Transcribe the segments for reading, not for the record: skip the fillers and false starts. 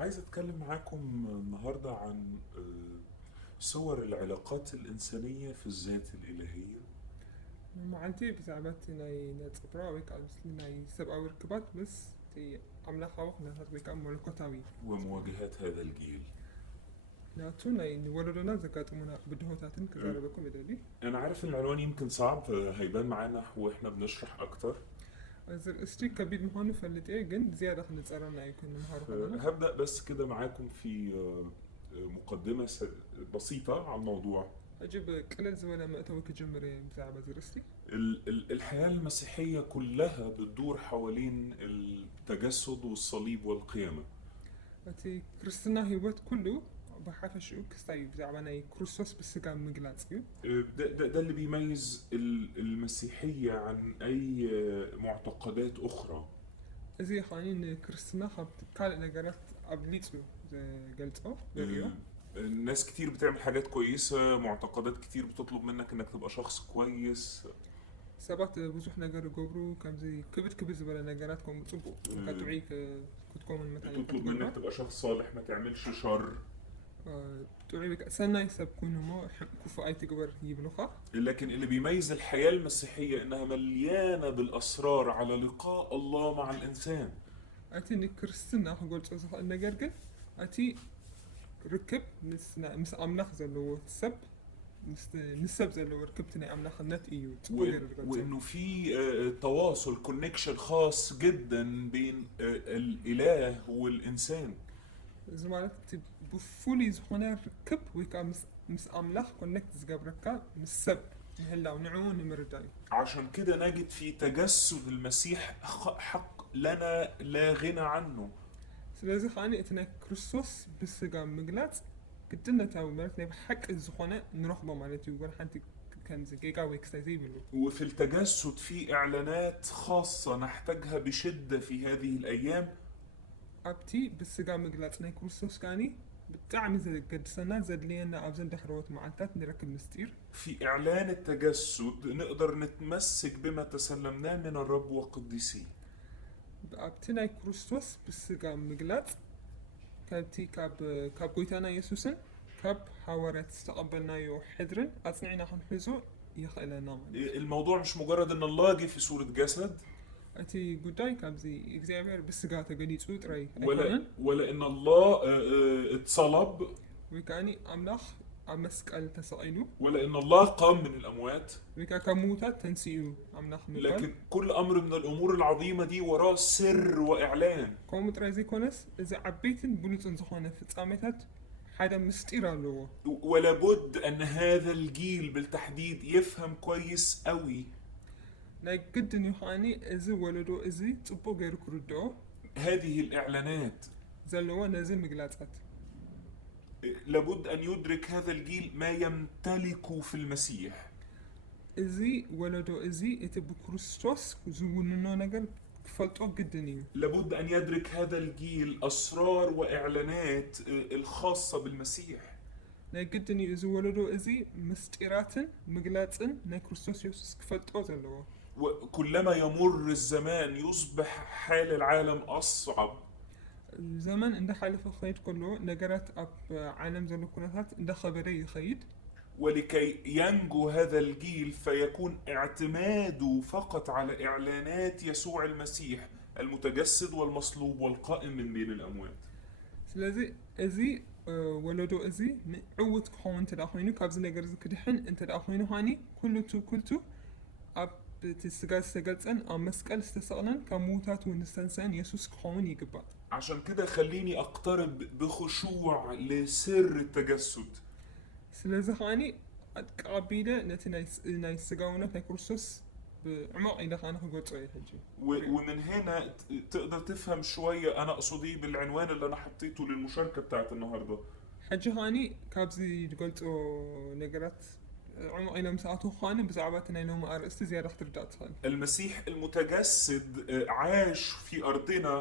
عايز أتكلم معاكم النهاردة عن صور العلاقات الإنسانية في الذات الإلهية معناتي بزعبات ناي نتصبرا ويك أصلي ناي سبعة وركبات بس تي عملا حوق نهار ويك أم ملكوتاوي ومواجهات هذا الجيل. ناتو ناي نولدنا زكاة منا بدهوتاتن أه، كزارة بكم إدالي أنا عارف إن العنوان يمكن صعب، هيبان معانا وإحنا بنشرح أكتر. أزر استي كبيد مهانو فلتي جن زيادة خنتصارنا يكون نهار خلنا هبدأ بس كده معاكم في مقدمة بسيطة عن الموضوع. أجيب كلا زولا ما أتوي كجمري بزعبة زرستي الحياة المسيحية كلها بتدور حوالين التجسد والصليب والقيامة. أتي كريستنا هيوت كله بحافشو كستاي بزعبة ناي كروسوس بسيقا مقلاتيو ده اللي بيميز المسيحية عن أي معتقدات أخرى. أزي خانين كريستنا خب كال نجارات أبليتو زي قلتو بريو ناس كتير بتعمل حاجات كويسة، معتقدات كتير بتطلب منك إنك تبقى شخص كويس. ሰባት ብዙሕ ነገር ገብሩ ከምዚ ክብድ ክብድ ዝበለ ነገራት ከምኡ ፅቡቅ ከጥዑይ ክትኮምን መታሊ تطلب ክትገብራ منك تبقى شخص صالح، ما تعملش شر. ጥዑይ ሰናይ ሰብ ኮይኑ እሞ ክፉእ ኣይትግበር ይብሉኻ لكن اللي بيميز الحياة المسيحية إنها مليانة بالأسرار على لقاء الله مع الإنسان. እቲ ንክርስትና ክገልፆ ዝኽእል ነገር ግን እቲ ርክብ ምስ ኣምላኽ ዘለዎ ሰብ ምስ ሰብ ዘለዎ ርክብቲ ናይ ኣምላኽነት እዩ ፅቡቅ ገይሩ ዝገልፆ وإنه في تواصل كونكشن خاص جدا بين الإله والإنسان. እዚ ማለት እቲ ብፍሉይ ዝኾነ ርክብ ወይ ከዓ ምስ ኣምላኽ ኮኔክት ዝገብረካ ምስ ሰብ ምህላው ንዕኡ ንምርዳእ እዩ عشان كده نجد في تجسد المسيح حق لنا لا غنى عنه. ስለዚ ከዓኒ እቲ ናይ ክርስቶስ ብስጋ ምግላፅ ግድነታዊ ማለት ናይ ብሓቂ ዝኾነ ንረኽቦ ማለት እዩ ጎን ሓንቲ ከምዚ ጌጋ ወይ ክሳይ ዘይብሉ وفي التجسد في إعلانات خاصة نحتاجها بشدة في هذه الأيام. ኣብቲ ብስጋ ምግላፅ ናይ ክርስቶስ ከዓኒ ብጣዕሚ ዘገድሰና ዘድልየና ኣብ ዘንዳሕረወት መዓልትታት ንረክብ ምስጢር في إعلان التجسد نقدر نتمسك بما تسلمناه من الرب وقديسيه. ኣብቲ ናይ ክርስቶስ ብስጋ ምግላፅ ካብቲ ካብ ጎይታና ኢየሱስን ካብ ሓዋርያት ዝተቐበልናዮ ሕድርን ኣፅኒዕና ክንሕዞ ይኽእለና ማለት እዩ الموضوع مش مجرد إن الله جه في صورة جسد، እቲ ጉዳይ ካብዚ እግዚኣብሔር ብስጋ ተገሊፁ ጥራይ ولا ኣይኮነን ولا إن الله اتصلب، ወይ ከዓኒ ኣምላኽ ኣብ መስቀል ተሰቒሉ ولا إن الله قام من الأموات. ወይ ከዓ ካብ ምዉታት ተንስኡ ኣምላኽ ምባል لكن كل أمر من الأمور العظيمة دي وراه سر وإعلان. ከምኡ ጥራይ ዘይኮነስ እዚ ዓበይትን ብሉፅን ዝኾነ ፍጻሜታት ሓደ ምስጢር ኣለዎ ولا بد أن هذا الجيل بالتحديد يفهم كويس قوي ናይ ግድን እዩ ከዓኒ እዚ ወለዶ እዚ ፅቡቅ ገይሩ ክርድኦ هذه الإعلانات. ዘለዎ ነዚ ምግላፃት لابد أن يدرك هذا الجيل ما يمتلك في المسيح. እዚ ወለዶ እዚ እቲ ብክርስቶስ ዝውንኖ ነገር ክፈልጦ ግድን እዩ لابد أن يدرك هذا الجيل أسرار وإعلانات الخاصة بالمسيح. ናይ ግድን እዩ እዚ ወለዶ እዚ ምስጢራትን ምግላፅን ናይ ክርስቶስ ኢየሱስ ክፈልጦ ዘለዎ وكلما يمر الزمان يصبح حال العالم أصعب، ዘመን እንዳሓለፈ ክኸይድ ከለዎ ነገራት ኣብ ዓለም ዘሎ ኩነታት እንዳኸበደ ይኸይድ ولكي ينجو هذا الجيل فيكون اعتماده فقط على إعلانات يسوع المسيح المتجسد والمصلوب والقائم من بين الأموات. ስለዚ እዚ ወለዶ እዚ ምዕውት ክኸውን እንተዳ ኮይኑ ካብዚ ነገር እዚ ክድሕን እንተዳ ኮይኑ ሃኒ ኩልቱ ኣብ እቲ ስጋ ዝተገልፀን ኣብ መስቀል ዝተሰቕለን ካብ ምዉታት እውን ዝተንስአን የሱስ ክኸውን ይግባእ عشان كده خليني أقترب بخشوع لسر التجسد. ስለዚ ከዓኒ ቀቢለ ነቲ ናይ ስጋውነት ናይ ክርስቶስ بعمق إذا خانه قلت أي حاجة. ومن هنا تقدر تفهم شوية أنا أقصد إيه بالعنوان اللي أنا حطيته للمشاركة بتاعت النهاردة. حاجة هاني كابزي قلت نقرات عمق إلى مساعته خانة بزعباتنا إنهم أرست زيادة اختردات خان. المسيح المتجسد عاش في أرضنا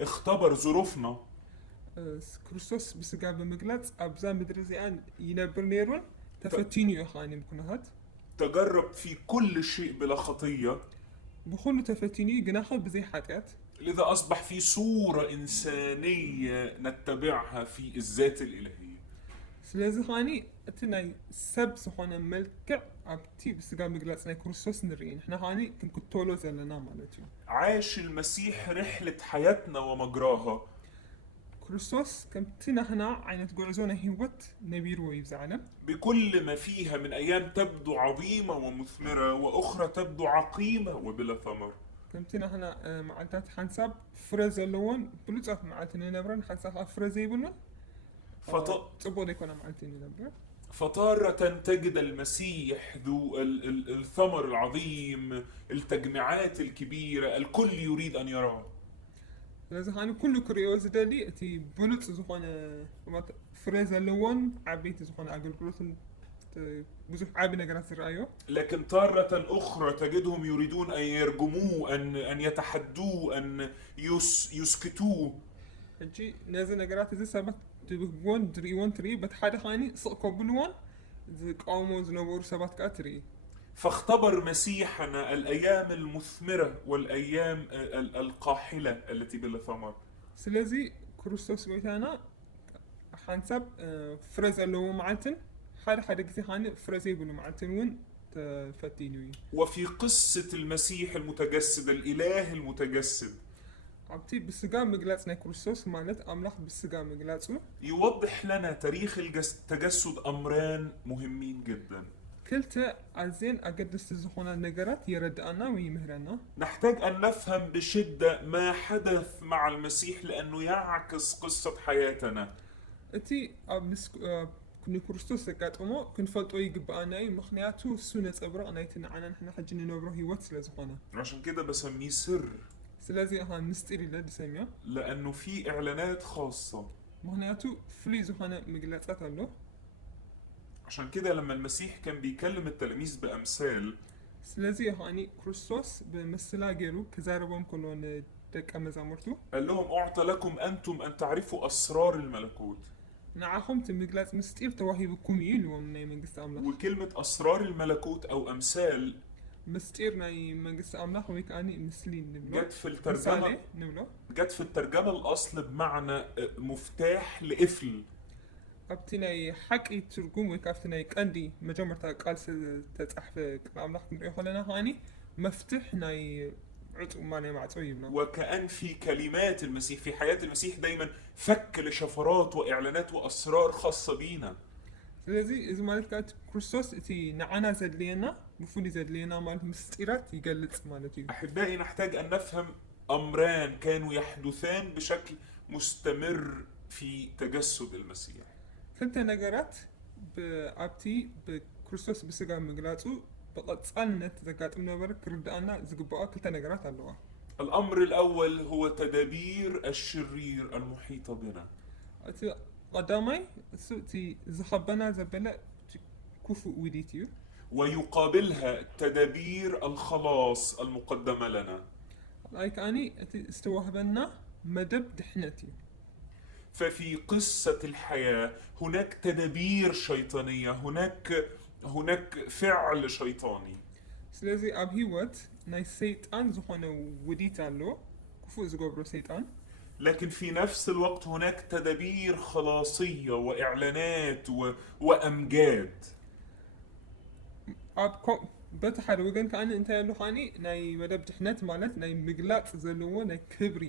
واختبر ظروفنا. كريستوس بسقاب مقلات أبزان بدرزيان ينبر نيرون تفتيني أخاني بكونهات. تجرب في كل شيء بلا خطية. بخلو تفتيني جناخه بزي حاتيات. لذا أصبح في صورة إنسانية نتبعها في الذات الإلهية. ስለዚ ኸዓኒ እቲ ናይ ሰብ ዝኾነ መልክዕ ኣብቲ ብስጋ ምግላፅ ናይ ክርስቶስ ንርኢ ንሕና ኸዓኒ ክንክተሎ ዘለና ማለት እዩ عاش المسيح رحلة حياتنا ومجراها ክርስቶስ ከምቲ ናህና ዓይነት ጉዕዞ ናይ ህይወት ነቢርዎ እዩ ብዝዓለም بكل ما فيها من أيام تبدو عظيمة ومثمرة وأخرى تبدو عقيمة وبلا ثمر. ከምቲ ናህና መዓልትታት ሓንሳብ ፍረ ዘለዎን ብሉፃት መዓልቲ ንነብረን ሓንሳብ ከዓ ፍረ ዘይብሉን ጽቡቕ ዘይኮነ መዓልቲ ንነብር فتارة تجد المسيح ذو الثمر العظيم، التجمعات الكبيرة، الكل يريد أن يراه. ስለዚ ኸዓኒ ኩሉ ክሪኦ ዝደሊ እቲ ብሉፅ ዝኾነ ፍረ ዘለዎን ዓበይቲ ዝኾነ ኣገልግሎትን ብዙሕ ዓቢ ነገራት ዝረኣዮ لكن تارة أخرى تجدهم يريدون أن يرجموه، أن يتحدوه، أن يسكتوه. ሕጂ ነዚ ነገራት እዚ ሰባት ትብህግዎን ትርእይዎን ትርኢ በቲ ሓደ ኸዓኒ ስቕ ከብልዎን ዝቃወሞ ዝነበሩ ሰባት ከዓ ትርኢ فاختبر مسيحنا الأيام المثمرة والأيام القاحلة التي بلا ثمر. ስለዚ ክርስቶስ ጎይታና ሓንሳብ ፍረ ዘለዎ መዓልትን ሓደ ግዜ ኸዓኒ ፍረ ዘይብሉ መዓልትን እውን ተፈቲኑ እዩ وفي قصة المسيح المتجسد، الإله المتجسد، ኣብቲ ብስጋ ምግላፅ ናይ ክርስቶስ ማለት ኣምላኽ ብስጋ ምግላፁ يوضح لنا تاريخ التجسد أمران مهمين جدا. ክልተ ኣዝየን ኣገደስቲ ዝኾና ነገራት የረድአና ወይ ይምህረና نحتاج أن نفهم بشدة ما حدث مع المسيح لأنه يعكس قصة حياتنا. እቲ ኣብ ንክርስቶስ ዘጋጥሞ ክንፈልጦ ይግብኣና እዩ ምክንያቱ እሱ ነፀብራቕ ናይቲ ንዓና ንሕና ሕጂ ንነብሮ ህይወት ስለ ዝኾነ عشان كده بسميه سر، ስለዚ ኢኻ ምስጢር ኢለ ድሰምዮ لأنه في إعلانات خاصة. ምክንያቱ ፍሉይ ዝኾነ ምግላፃት ኣሎ عشان كده لما المسيح كان بيكلم التلاميذ بأمثال ስለዚ ኸዓኒ ክርስቶስ ብምስላ ገይሩ ክዛረቦም ከሎ ንደቀ መዛሙርቱ قال لهم أعطى لكم أنتم أن تعرفوا أسرار الملكوت. ንዓኹም እቲ ምግላፅ ምስጢር ተዋሂብኩም እዩ ኢልዎም ናይ መንግስቲ ኣምላኽ وكلمة أسرار الملكوت أو أمثال ምስጢር ናይ መንግስቲ ኣምላኽ ወይ ከዓኒ ምስሊ ንብሎ جت في ምሳሌ الترجمة ንብሎ جت في الترجمة الأصل بمعنى مفتاح لقفل. ኣብቲ ናይ ሓቂ ትርጉም ወይ ካብቲ ናይ ቀንዲ መጀመርታ ቃል ዝተጻሕፈ ቃል ኣምላኽ ክንሪኦ ከለና ኸዓኒ መፍትሕ ናይ ዕጡቕ ማንያ ማዕጾ ይብሎ وكأن في كلمات المسيح في حياة المسيح دايما فك لشفرات وإعلانات وأسرار خاصة بينا. ስለዚ እዚ ማለት ከዓ ክርስቶስ እቲ ንዓና ዘድልየና ብፍሉይ ዘድልየና ማለት ምስጢራት ይገልጽ ማለት እዩ أحبائي نحتاج أن نفهم أمران كانوا يحدثان بشكل مستمر في تجسد المسيح. ክልተ ነገራት ኣብቲ ብክርስቶስ ብስጋ ምግላፁ ብቐጻልነት ዘጋጥም ነበረ ክርዳኣና ዝግብኦ ክልተ ነገራት ኣለዋ الأمر الأول هو تدابير الشرير المحيطة بنا. እቲ ቀዳማይ እሱ እቲ ዝኸበና ዘበለ ክፉእ ውዲት እዩ ويقابلها تدابير الخلاص المقدمة لنا. ኣይ ከዓኒ እቲ ዝተዋህበና መደብ ድሕነት እዩ ففي قصة الحياة هناك تدابير شيطانية، هناك فعل شيطاني. ስለዚ ኣብ ህይወት ናይ ሰይጣን ዝኾነ ውዲት ኣሎ ክፉእ ዝገብሮ ሰይጣን لكن في نفس الوقت هناك تدابير خلاصية وإعلانات وأمجاد. ኣብ በቲ ሓደ ወገን ከዓኒ እንታይ ኣሎ ኸዓኒ ናይ መደብ ድሕነት ማለት ናይ ምግላፅ ዘለዎ ናይ ክብሪ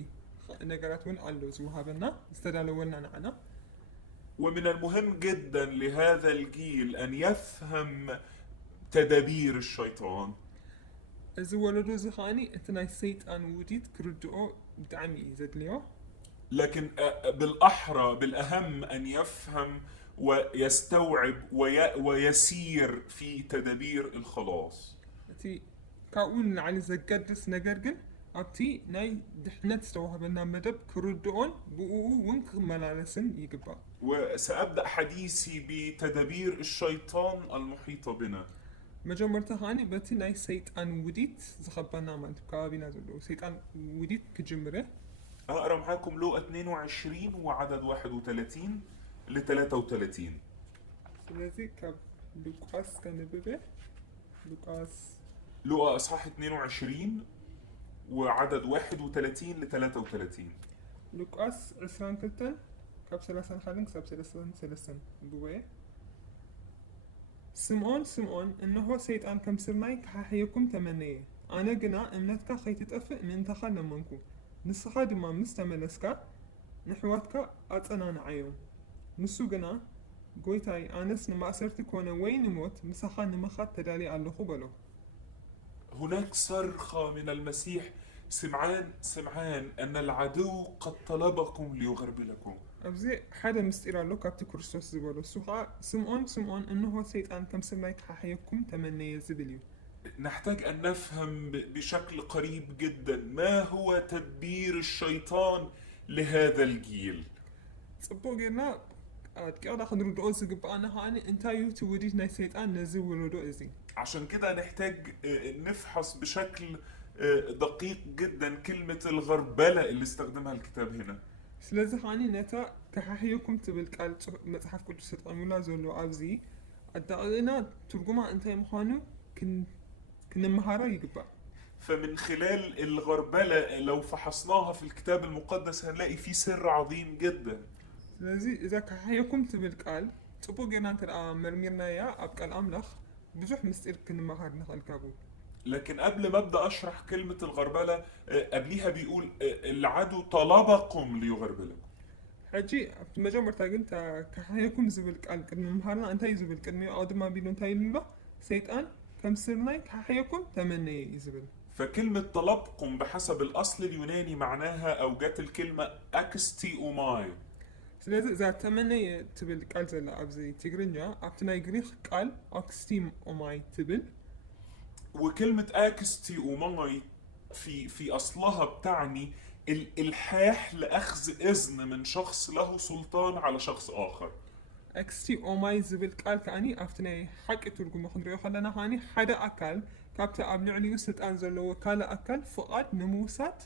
ነገራት እውን ኣሎ ዝውሃበና ዝተዳለወና ንዓና ومن المهم جدا لهذا الجيل أن يفهم تدابير الشيطان. እዚ ወለዶ እዚ ኸዓኒ እቲ ናይ ሰይጣን ውዲት ክርድኦ ብጣዕሚ እዩ ዘድልዮ لكن بالأحرى بالأهم أن يفهم ويستوعب ويسير في تدابير الخلاص. እቲ ካብኡ ንላዕሊ ዘገድስ ነገር ግን ኣብቲ ናይ ድሕነት ዝተዋህበና መደብ ክርድኦን ብኡ እውን ክመላለስን ይግባእ وسأبدأ حديثي بتدابير الشيطان المحيطة بنا. መጀመርታ ኸዓኒ በቲ ናይ ሰይጣን ውዲት ዝኸበና ማለት ከባቢና ዘለዎ ሰይጣን ውዲት ክጅምረ أقرأ معاكم لوقا 22 وعدد 31 ل 33. ስለዚ ካብ ሉቃስ ከንብበ ሉቃስ لوقا أصحاح 22 وعدد 31 ل 33. لوقاس 22 كاب 31 كساب 33 بوي سمعون إنه سيطان كم سرناي كحيكم تمنيه أنا جنا إمنتك خيتتأفق من تخل منكو نسخة دما مستملسك نحواتك أتنا نعيو نسو جنا قويتاي أنس نما أسرتك وانا وين موت مسخة نمخات تدالي على خبلو. هناك صرخة من المسيح: سمعان أن العدو قد طلبكم ليغربلكم. أبزي حدا مستير له كابت كرسوس زبالو سوها سمعون إنه سيطان كم سرناي كحيكم تمنيه زبليو. نحتاج أن نفهم بشكل قريب جدا ما هو تدبير الشيطان لهذا الجيل. صبوغينا كأنا خدرو دوز قبانا هاني انتايو توديش ناي سيطان نزولو دوزي. عشان كده نحتاج نفحص بشكل دقيق جدا كلمة الغربلة اللي استخدمها الكتاب هنا. سلازي هاني نتا كحيكم تبلك على متحف كل ستقامولا زولو أبزي الدقيقنا ترجمة انتاي مخانو كنا مهارة يقبا. فمن خلال الغربلة لو فحصناها في الكتاب المقدس هنلاقي فيه سر عظيم جدا. سلازي إذا كحيكم تبلك على تبوغينا ترى مرميرنا يا أبقى الأملخ بجوح مستير كنا مهار نخل كابو. لكن قبل ما ابدا اشرح كلمه الغربله قبليها بيقول العدو طلبكم ليغربلكم. حجي مجا مرتاقن تا كحيكم زبلك على كلمة مهارنا انتاي زبل كلمة أو ما بيلو انتاي لله سيطان كم سرناي كحيكم تمني يزبل. فكلمة طلبكم بحسب الأصل اليوناني معناها أو جت الكلمة أكستي أوماي. سلازي إذا تمني تبل قال زلا أبزي تيغرينجا أبتناي غريخ قال أكستيم أوماي تبل. وكلمة أكستي أوماي في أصلها بتعني الإلحاح لأخذ إذن من شخص له سلطان على شخص آخر. أكستي أوماي زبل قال كأني أبتناي حق ترجمة خضرية خلنا هاني حدا أكل كابتا أبني عليه ستان زلو وكالا أكل فقط نموسات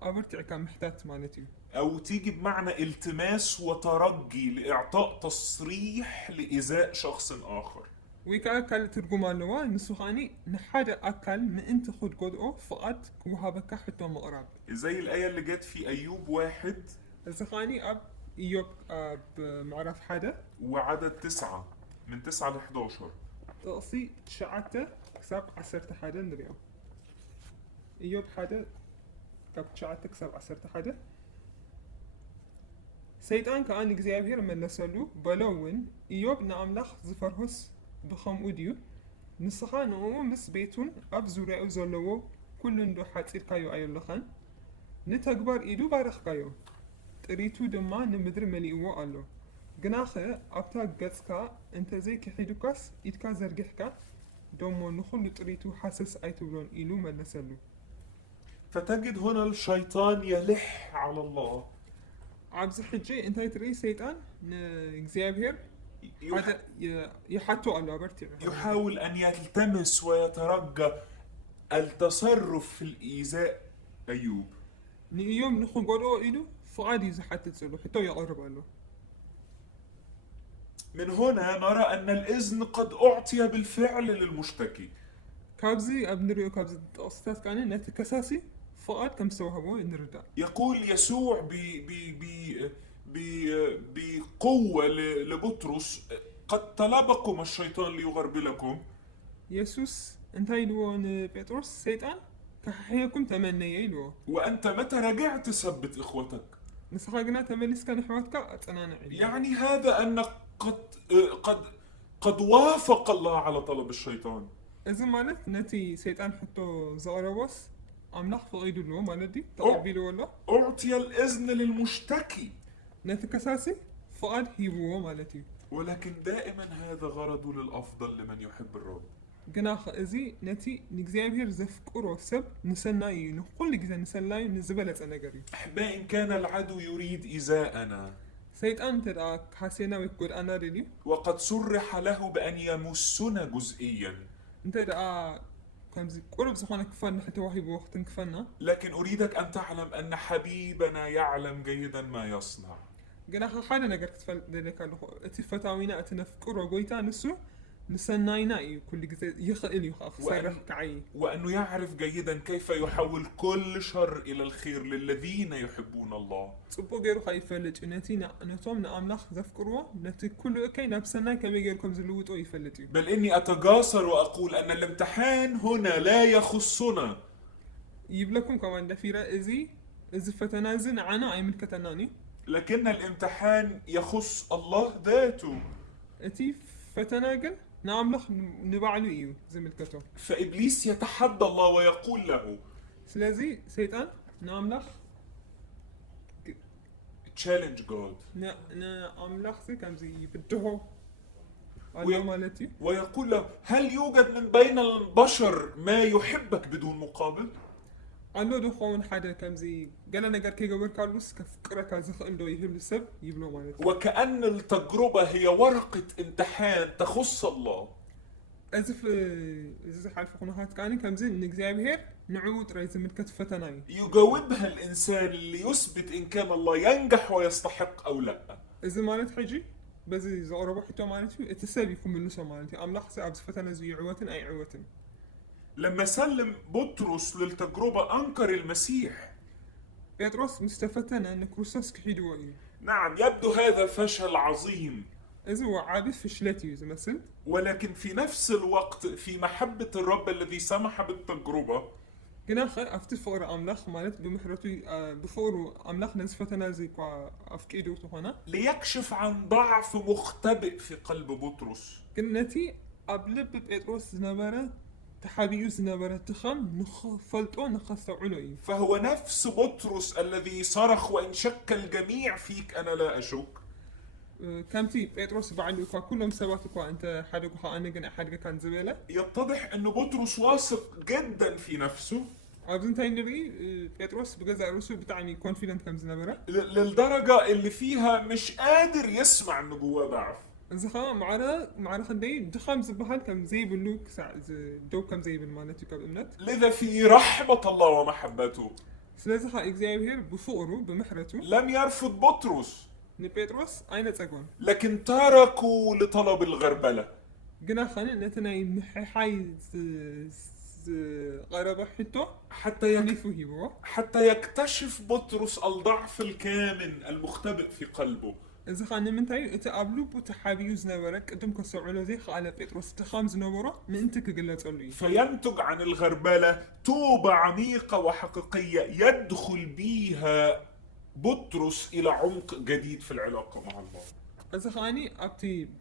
أبرتع كان محتاج مالتي. أو تيجي بمعنى التماس وترجي لإعطاء تصريح لإيذاء شخص آخر. ويكا أكل ترجمة لوا نسوخاني نحدا أكل من أنت خد قدو فقط كوهابك حتى مقرب. زي الآية اللي جت في أيوب 1 الزخاني أب إيوب أب معرف حدا وعدد 9 من 9 ل 11. تقصي شعته كسب 10 حدا نريو. إيوب حدا كاب شعته كسب 10 حدا. سيطان كأن እግዚአብሔር መለሰሉ በለውን ኢዮብ ንኣምላኽ ዝፈርሁስ ብኸምኡ ንስኻ ንኡ ምስ ቤቱን ኣብ ዙርያኡ ዘለዎ ኩሉ እንዶ ሓፂርካዮ ኣየለኸን ንተግባር ኢዱ ባረኽካዮ ጥሪቱ ድማ ንምድሪ መሊእዎ ኣሎ ግናኸ ኣብታ ገጽካ እንተዘይክሒዱካስ ኢድካ ዘርጊሕካ ደሞ ንኹሉ ጥሪቱ ሓሰስ ኣይትብሎን ኢሉ መለሰሉ. فتجد هنا الشيطان يلح على الله. عبز حجي انت تري سيطان እግዚአብሔር هذا يحطوا على برتي يحاول أن يلتمس ويترجى التصرف في الإيذاء أيوب. نيوم نخو قولو إيدو فقاد يزحت تسألو حتى يقرب له. من هنا نرى أن الإذن قد أعطي بالفعل للمشتكي. كابزي أبنريو كابزي أستاذ كان نتكساسي فقاد كم سوهبو نردا. يقول يسوع بقوة لبطرس: قد طلبكم الشيطان ليغربلكم. يسوس انتي لون بطرس سيطان كحيكم تمني له. وأنت متى رجعت ثبت إخوتك؟ نسخاقنا تمنيس كان حواتك أتنانا يعني هذا أن قد وافق الله على طلب الشيطان. إذا مالت نتي سيطان حتى زغربوس أملاح فقيدو له مالدي تقبيلو ولا أعطي الإذن للمشتكي نتكساسي فقد هيبوه مالتي. ولكن دائما هذا غرضه للأفضل لمن يحب الرب. جناخ إزي نتي نجزيابير زفكرو سب نسناي نقول لك إذا نسناي نزبلت أنا قريب. أحبائي إن كان العدو يريد إيذاءنا سيد أنت راك حسينا ويقول أنا ريلي وقد صرح له بأن يمسنا جزئيا. أنت راك كم زي قرب زخانة كفنا حتى واحد بوقت كفنا. لكن أريدك أن تعلم أن حبيبنا يعلم جيدا ما يصنع. جناخ حالا نقدر تفل ذلك له اتفتاوينا أتنفكر وقويتا نسو نسناينا إيو كل جزء يخيل يخاف سرح كعي وأنه يعرف جيدا كيف يحول كل شر إلى الخير للذين يحبون الله. صبو غيرو خايفلت نتينا نتوم نأملاخ ذفكروا نتي كل كي نفسنا كمي غيركم زلوتو يفلتي. بل إني أتجاسر وأقول أن الامتحان هنا لا يخصنا. يبلكم كمان دفيرة إزي فتنازن عنا أي ملكتناني. لكن الامتحان يخص الله ذاته. أتي فتناقل نأملاخ نبعلو إيو زي ملكته. فإبليس يتحدى الله ويقول له. سلازي سيطان نأملاخ challenge God. نأملاخ زي كم زي بدهو. مالتي. ويقول له هل يوجد من بين البشر ما يحبك بدون مقابل؟ عنده دخون حدا كم زي قال نجار كي جبر كارلوس كفكرك عزخ عنده يهب السب يبلو مالتي. وكأن التجربة هي ورقة امتحان تخص الله. إذا حال فقناهات كاني كم زي نجزابهر نعود رئيس من كتف فتناي. يجاوبها الإنسان اللي يثبت إن كان الله ينجح ويستحق أو لا. إذا مالت حجي بس إذا قربوا حتى مالتي التسابي يكون من لسه مالتي أم لحظة أبز فتنا زي عوة أي عوة. لما سلم بطرس للتجربة أنكر المسيح. بطرس مستفتنا أن كروساس كحيدوائي. نعم يبدو هذا فشل عظيم. إذا هو عابث فشلتي إذا مثل. ولكن في نفس الوقت في محبة الرب الذي سمح بالتجربة. جناخ أفتفور أملاخ مالت بمحرتي بفور أملاخ نزفتنا زي أفكيدو تهنا. ليكشف عن ضعف مختبئ في قلب بطرس. كنتي أبلب بطرس نبرة تحابيوز نبرة تخم فلتو نخص علوي. فهو نفس بطرس الذي صرخ وإن شك الجميع فيك أنا لا أشك. كمتي بطرس بعد كلهم سباتك وأنت حدك أنا جن أحد كان زبالة. يتضح إنه بطرس واثق جدا في نفسه. عاوزين تاينري بطرس بجزء رسول بتاعني confident كم زنبرة. للدرجة اللي فيها مش قادر يسمع إنه جواه ضعف. زخا معنا خدي دخام زبحان كم زي باللوك دو كم زي بالمالتي كابنت. لذا في رحمة الله ومحبته. سلازخا إكزايبير بفقره بمحرته. لم يرفض بطرس. نبطرس أين تقول؟ لكن تركوا لطلب الغربلة. جنا خان نتناي محي غرابة حتى يكتشف بطرس الضعف الكامن المختبئ في قلبه. إذا خان من تاي تقابلوا بتحابيوز نبرك قدم كسرعلو زي على بطرس تخامز نبرة من أنت كجلات قلبي. فينتج عن الغربلة توبة عميقة وحقيقية يدخل بيها بطرس إلى عمق جديد في العلاقة مع الله. إذا خاني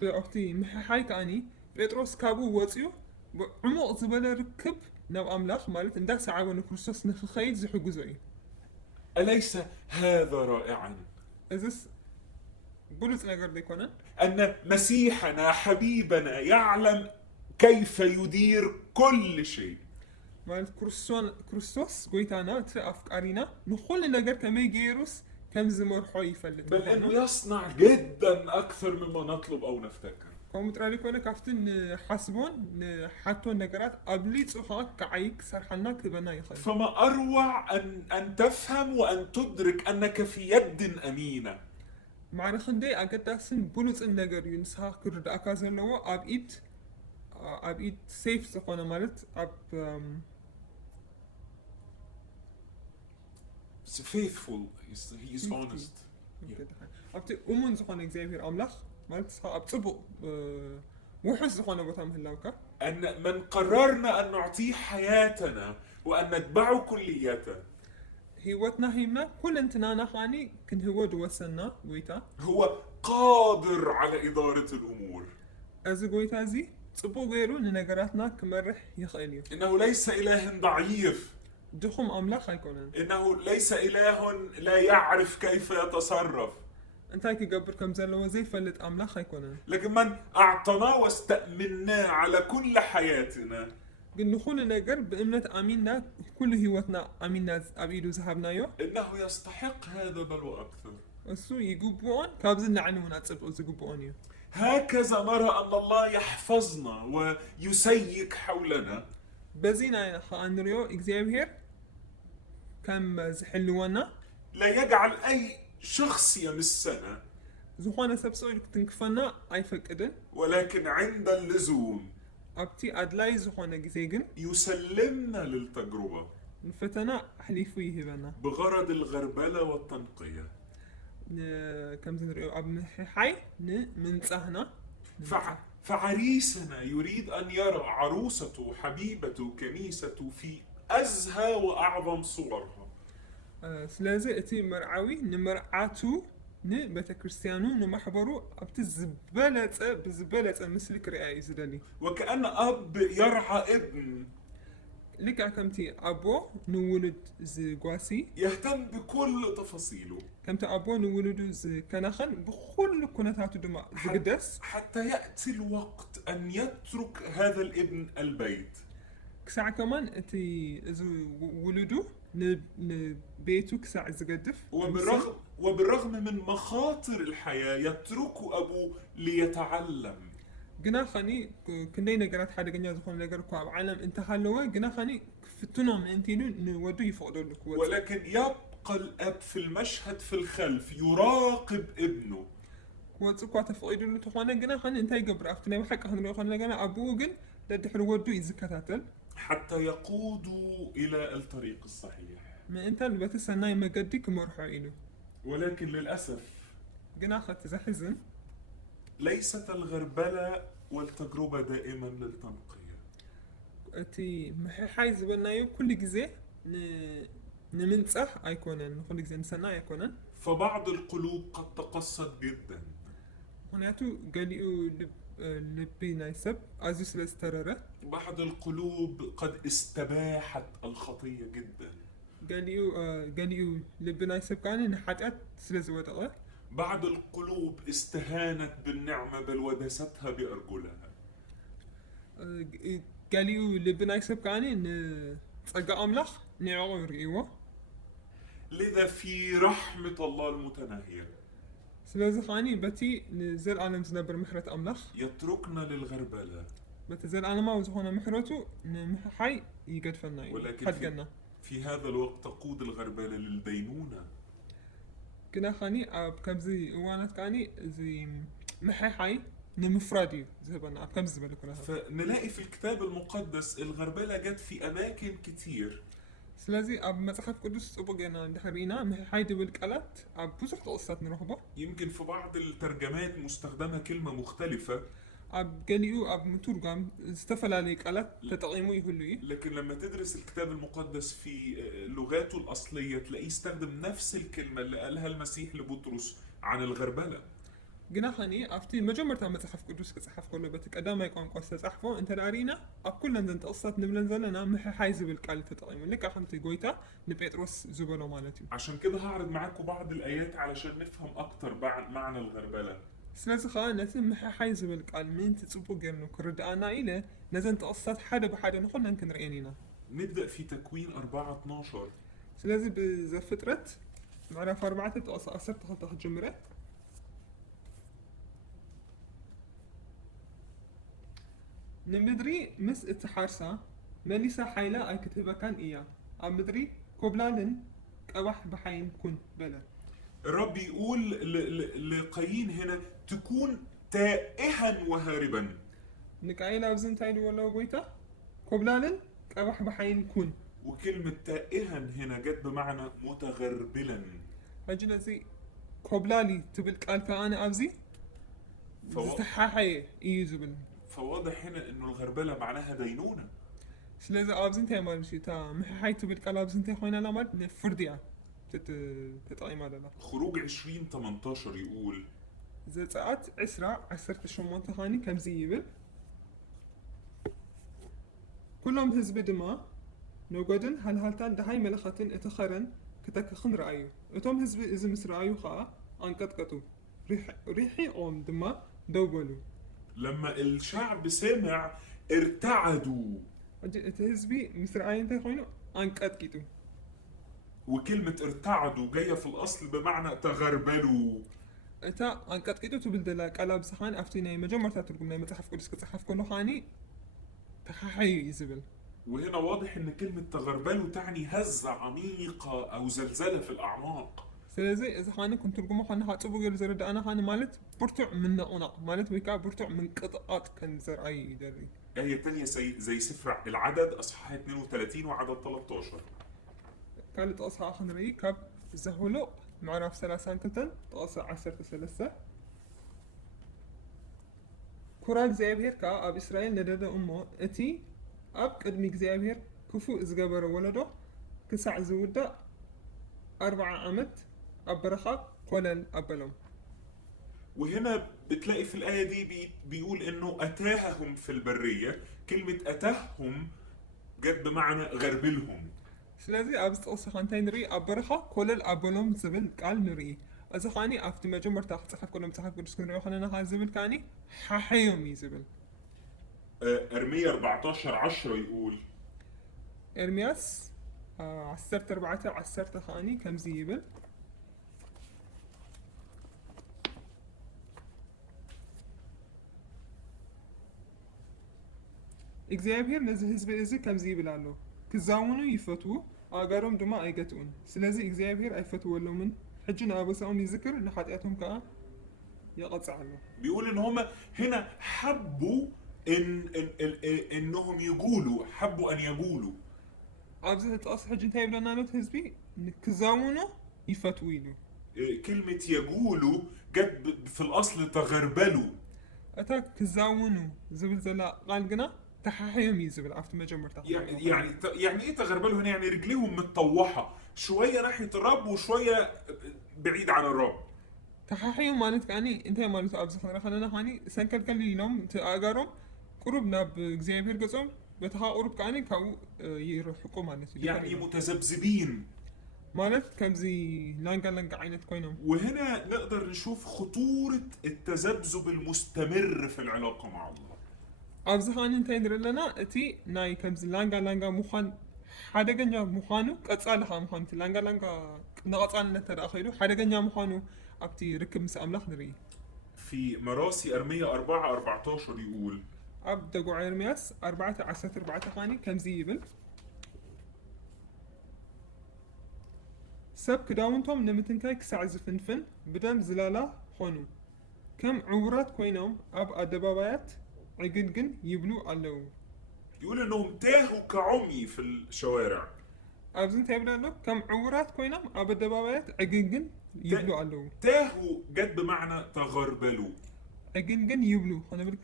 أبتي محي كاني بطرس كابو واتيو عمق زبالة ركب نو أملاخ مالت إنداك ساعة ونكرسوس نخخيد زحو جزئي. أليس هذا رائعا؟ إذس بولس نقدر ديكونا أن مسيحنا حبيبنا يعلم كيف يدير كل شيء. مالت كرسوس قويتانا ترأف أرينا نخل نقدر كمي جيروس كم زمر حوي فلت. بل إنه يصنع جدا أكثر مما نطلب أو نفتكر. كم ترى كنا كافتن حسبون حتى النجارات قبليت صحاك كعيك سرحنا كبنا يخل. فما أروع أن تفهم وأن تدرك أنك في يد أمينة. معنا خندي أقداسن بولس النجار ينسها كرد أكازن لو أبيت سيف صحنا مالت faithful. He is honest. أبتي أمون صحنا إكزايبير أملاخ مالت صح أبتبو وحش صحنا بتهم هلاوكا. أن من قررنا أن نعطيه حياتنا وأن نتبعه كلية. هيوتنا هيمنا كل انتنا خاني كن هو دوسنا ويتا. هو قادر على إدارة الأمور. أزي قويتا زي تبو غيرو لنجاراتنا كمرح يخيليو. إنه ليس إله ضعيف. دخم أملاخ هيكونن. إنه ليس إله لا يعرف كيف يتصرف. أنت هيك جبر كم زال وظيفة اللي أملاخ هيكونن. لكن من أعطنا واستأمناه على كل حياتنا. بالنخول نجار بإمنة أميننا كل هيوتنا أميننا أبيدو ذهبنا يو. إنه يستحق هذا بل وأكثر. السو يجوبون كابزنا عنونا تصب يجوبوني. هكذا نرى أن الله يحفظنا ويسيك حولنا. بزينا خانريو إكزابير كم زحلونا. لا يجعل أي شخص يمسنا. ዝኾነ ሰብ ሰው ክትንክፈና ኣይፈቅድን ولكن عند اللزوم ኣብቲ ኣድላይ ዝኾነ ግዜ ግን يسلمنا للتجربة ንፈተና ኣሕሊፉ ይህበና بغرض الغربلة والتنقية. ከምዚ ንሪኦ ኣብ ምሕሓይ ንምንጻህና فعريسنا يريد أن يرى عروسته حبيبته كنيسته في أزهى وأعظم صورها. ስለዚ እቲ መርዓዊ ንመርዓቱ ንቤተ ክርስቲያኑ ንማሕበሩ ኣብቲ ብዝበለፀ ምስሊ ክርአ እዩ ዝደሊ وكأن أب يرعى ابن ልክዕ ከምቲ ኣቦ ንውሉድ ዝጓሲ يهتم بكل تفاصيله ከምቲ ኣቦ ንውሉዱ ዝከናኸን ብኩሉ ኩነታቱ ድማ ዝግደስ حتى يأتي الوقت أن يترك هذا الابن البيت. ክሳዕ ከማን እቲ እዚ ውሉዱ ንቤቱ ክሳዕ ዝገድፍ وبالرغم من مخاطر الحياة يترك أبوه ليتعلم. ግና ኸኒ ክንደይ ነገራት ሓደገኛ ዝኾኑ ነገር እኳ ኣብ ዓለም እንተሃለወ ግና ኸኒ ክፍትኖም ምእንቲ ኢሉ ንወዱ ይፈቕደሉ ክወፅእ ولكن يبقى الأب في المشهد في الخلف يراقب ابنه. ክወፅእ እኳ ተፈቒዱሉ እንተኾነ ግና ኸኒ እንታይ ይገብር ኣብቲ ናይ ብሓቂ ክንሪኦ ከለና ገና ኣቦኡ ግን ደድሕሪ ወዱ እዩ ዝከታተል حتى يقودوا إلى الطريق الصحيح. ምእንታን በቲ ሰናይ መገዲ ክመርሖ ኢሉ ولكن للأسف ግና ኸቲ ዘሕዝን ليست الغربلة والتجربة دائما للتنقية. እቲ ምሕሓይ ዝበልናዮ ኩሉ ግዜ ንምንጻሕ ኣይኮነን ኩሉ ግዜ ንሰናይ ኣይኮነን فبعض القلوب قد تقست جدا. ምክንያቱ ገሊኡ ልቢ ናይ ሰብ ኣዝዩ ስለ ዝተረረ بعض القلوب قد استباحت الخطية جدا. ገሊኡ ልቢ ናይ ሰብ ካኒ ንሓጢኣት ስለ ዝወደቐ بعض القلوب استهانت بالنعمة بل ودستها بأرجلها. ገሊኡ ልቢ ናይ ሰብ ካኒ ንፀጋ ኣምላኽ ንዕቑ ይርእይዎ لذا في رحمة الله المتناهية ስለዚ ኸኒ በቲ ንዘለኣለም ዝነብር ምሕረት ኣምላኽ يتركنا للغربلة. በቲ ዘለኣለማዊ ዝኾነ ምሕረቱ ንምሕሓይ ይገድፈና እዩ ولكن ሓድገና في هذا الوقت تقود الغربلة للدينونة. ግና ኸኒ ኣብ ከምዚ እዋናት ከዓኒ እዚ ምሕሓይ ንምፍራድ እዩ ዝህበና ኣብ ከምዚ ዝበለ ኩነታት فنلاقي في الكتاب المقدس الغربلة جت في أماكن كتير. ስለዚ ኣብ መጽሓፍ ቅዱስ ጽቡቕ ጌርና እንድሕሪና ምሕሓይ ድብል ቃላት ኣብ ብዙሕ ጥቕስታት ንረኽቦ يمكن في بعض الترجمات مستخدمة كلمة مختلفة ኣብ ገሊኡ ኣብ ምቱርጓም ዝተፈላለዩ ቃላት ተጠቒሙ ይህሉ እዩ لكن لما تدرس الكتاب المقدس في لغاته الأصلية تلاقيه استخدم نفس الكلمة اللي قالها المسيح لبطرس عن الغربلة. ግና ኸኒ ኣብቲ መጀመርታ መጽሓፍ ቅዱስ ክጽሓፍ ከሎ በቲ ቀዳማይ ቋንቋ ዝተጻሕፎ እንተዳሪና ኣብ ኩለን ዘን ጥቕስታት ንብለን ዘለና ምሕሓይ ዝብል ቃል ተጠቒሙ ልክዕ ከምቲ ጎይታ ንጴጥሮስ ዝበሎ ማለት እዩ عشان كده هعرض معاكم بعض الآيات علشان نفهم أكتر معنى الغربلة. ስለዚ ከዓ ነቲ ምሕሓይ ዝብል ቃል ምእንቲ ጽቡቕ ጌርኑ ክርድኣና ኢለ ነዘን ጥቕስታት ሓደ ብሓደ ንኹለን ክንርአን ኢና نبدأ في تكوين 4:12. ስለዚ ብዘፍጥረት ምዕራፍ 4 ጥቕሲ 12 ክጅምረ ንምድሪ ምስ እትሓርሳ መሊሳ ሓይላ ኣይክትህበካን እያ ኣብ ምድሪ ኮብላልን ቀባሕ በሓይን ኩን በለ الرب يقول لقايين هنا تكون تائها وهاربا. ንቃይል ኣብዚ እንታይ ኢልዎ ኣለዎ ጎይታ ኮብላልን ቀባሕ በሓይን ኩን وكلمة تائها هنا جت بمعنى متغربلا. ሕጂ ነዚ ኮብላሊ ትብል ቃል ከኣነ ኣብዚ ዝተሓሓየ እዩ ዝብል فواضح هنا انه الغربلة معناها دينونة. ስለዚ ኣብዚ እንታይ ማለት እዩ እታ ምሕሓይ ትብል ቃል ኣብዚ እንታይ ኮይና ኣላ ማለት ንፍርዲ እያ ተጠቒማ ኣላ خروج 20:18 يقول ዘፀኣት 20:18 ኸኒ ከምዚ ይብል ኩሎም ህዝቢ ድማ ነጎድን ሃልሃልታን ድሃይ መለኸትን እቲ ኸረን ክተክኽን ረኣዩ እቶም ህዝቢ እዚ ምስ ረኣዩ ከዓ ኣንቀጥቀጡ ሪሒቖም ድማ ደው በሉ لما الشعب سمع ارتعدوا. እቲ ህዝቢ ምስ ረኣዩ እንታይ ኮይኑ ኣንቀጥቂጡ وكلمة ارتعدوا جاية في الأصل بمعنى تغربلوا. እታ ኣንቀጥቂጡ ትብል ዘላ ቃል ኣብዚ ኸኒ ኣብቲ ናይ መጀመርታ ትርጉም ናይ መጽሓፍ ቅዱስ ክጽሓፍ ከሎ ኸኒ ተሓሓዩ እዩ ዝብል وهنا واضح ان كلمة تغربلوا تعني هزة عميقة او زلزلة في الاعماق. ስለዚህ እዚ ኻኒ ክንትርጉሞ ኻኒ ሓፅቡ ገይሩ ዝረዳእና ኻኒ ማለት ብርቱዕ ምን ነቑናቕ ማለት ወይ ከዓ ብርቱዕ ምን ቅጥቃጥ ከም ዘርአይ ይደሊ آية تانية زي سفر العدد أصحاح 32 وعدد 13. ካልእ ጥቕሲ ከዓ ክንርኢ ካብ ዘሁሉቕ ምዕራፍ 32 ጥቕሲ 13 ኩራ እግዚኣብሔር ከዓ ኣብ እስራኤል ነደደ እሞ እቲ ኣብ ቅድሚ እግዚኣብሔር ክፉእ ዝገበረ ወለዶ ክሳዕ ዝውዳእ 40 ዓመት ኣብ በረኻ ኮለል ኣበሎም وهنا بتلاقي في الآية دي بيقول إنه أتاههم في البرية. كلمة أتاههم جت بمعنى غربلهم. ስለዚ ኣብዚ ጥቕሲ ኸ እንታይ ንርኢ ኣብ በረኻ ኮለል ኣበሎም ዝብል ቃል ንርኢ እዚ ኸዓኒ ኣብቲ መጀመርታ ክፅሓፍ ከሎ መፅሓፍ ቅዱስ ክንሪኦ ከለና ኻ ዝብል ከዓኒ ሓሓዮም እዩ ዝብል أرمية 14:10 يقول ኤርምያስ 14:10 ኸዓኒ ከምዚ ይብል እግዚኣብሔር ነዚ ህዝቢ እዚ ከምዚ ይብል ኣሎ ክዛውኑ ይፈትዉ ኣጋሮም ድማ ኣይገትኡን ስለዚ እግዚኣብሔር ኣይፈትወሎምን ሕጂ ንኣበሳኦም ይዝክር ንሓጢኣቶም ከዓ يقطع له. بيقول ان هم هنا حبوا انهم يقولوا، حبوا ان يقولوا. عاوزة تقص حاجة انتهي بلنا نوت هزبي كزاونه يفتوينه. كلمة يقولوا جت في الاصل تغربلوا. اتاك كزاونه زبل زلا قال قنا تحاحيهم يزبل عرفت ما جمرتها. يعني ايه تغربلوا هنا؟ يعني رجليهم متطوحة، شوية ناحية الرب وشوية بعيد عن الرب. تحاحيهم مالتك يعني انت مالت ابز خلينا هاني سنكل كلينهم تاغارهم قربنا بزيابير قصهم بتها قرب كاني كاو يروحوا مالتي يعني متذبذبين مالت كم زي لانجا عينت كوينهم. وهنا نقدر نشوف خطورة التذبذب المستمر في العلاقة مع الله. ابز هاني انت يدري لنا اتي ناي كم زي لانجا مخان حدغنيا مخانو قصالها مخان لانجا نقصان تراخيرو حدغنيا مخانو أبتي ركب مس أملاخ نري. في مراسي أرمية 4:14 يقول أبدا قو إرمياس 4:14 خاني كم زيبل سب كداونتهم نمتن كاي كسع زفنفن بدم زلالة خونو كم عورات كوينهم أب أدبابات عقنقن يبلو علو. يقول إنهم تاهوا كعمي في الشوارع. أبزن تابنا له كم عورات كوينهم أب أدبابات عقنقن يبلو علو. تاهوا جد بمعنى تغربلوا. عقنقن يبلو أنا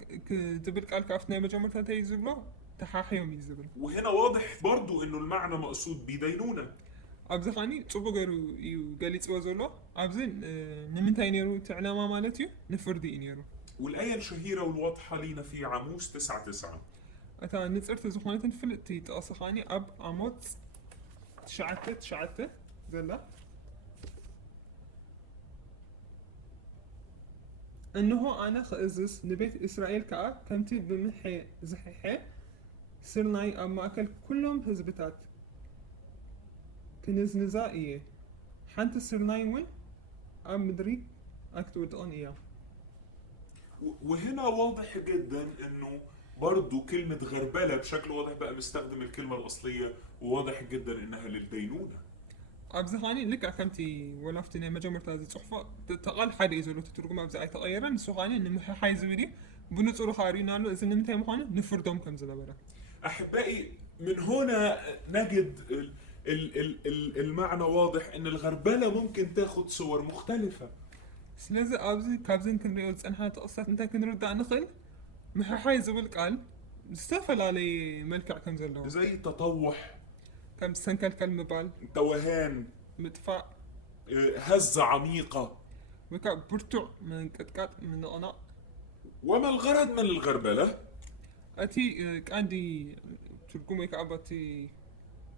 تبرك قال كافتنا مجمرتها تيزبلو تحاحيهم يزبل. وهنا واضح برضو إنه المعنى مقصود بدينونة. أبزخاني صبو غيرو قاليت وزولو أبزن نمنتاي نيرو تعلامة مالتيو نفردي نيرو. والآية الشهيرة والواضحة لينا في عاموس 9:9. أتا نتصرت زخانة فلتي تأصخاني أب عموت تشعته زلا انه انا خازس نبيت اسرائيل كا كمتي بمحي زحيحي سرناي اما اكل كلهم حزبتات كنزنزائيه حنت سرناي وين ام مدري اكتود اون اياه. وهنا واضح جدا انه برضو كلمة غربلة بشكل واضح بقى مستخدم الكلمة الأصلية، وواضح جدا انها للدينونة. أبزخاني لك أكمتي ولفتني مجمرت هذه الصحفة تقال حد إذا لو تترجم أبزعي تغيرا نسوخاني إن محي زودي بنصرو خارينا له إذا نمتى مخاني نفردهم كم زلابرة. أحبائي من هنا نجد المعنى واضح إن الغربلة ممكن تاخد صور مختلفة. سلازة أبزي كابزين كنريد أنها تقصت أنت كنرد عن نخل محي زول قال استفل علي ملكع كم زلابرة. زي التطوح. كم سنكل كلمة بال توهان مدفع هزة عميقة وكا برتع من كتكات من أنا. وما الغرض من الغربلة؟ أتي عندي ترجمة كعبتي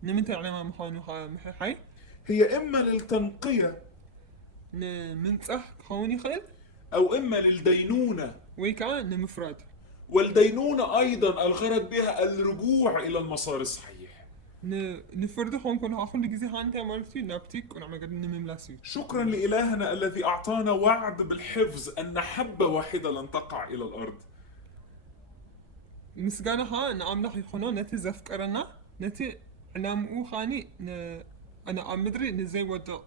نمت على مخانو محي هي إما للتنقية نمنصح خوني خيل أو إما للدينونة ويكا نمفرد. والدينونة أيضا الغرض بها الرجوع إلى المسار الصحيح. نفرده هون كنا أخون لجزي هانتي مالتي نبتيك ونعمل قد نمملاسي. شكرا لإلهنا الذي أعطانا وعد بالحفظ أن حبة واحدة لن تقع إلى الأرض. مسجانها نعم نحي خنا نتي زفكرنا نتي نعم خاني أنا أمدري نزاي ودا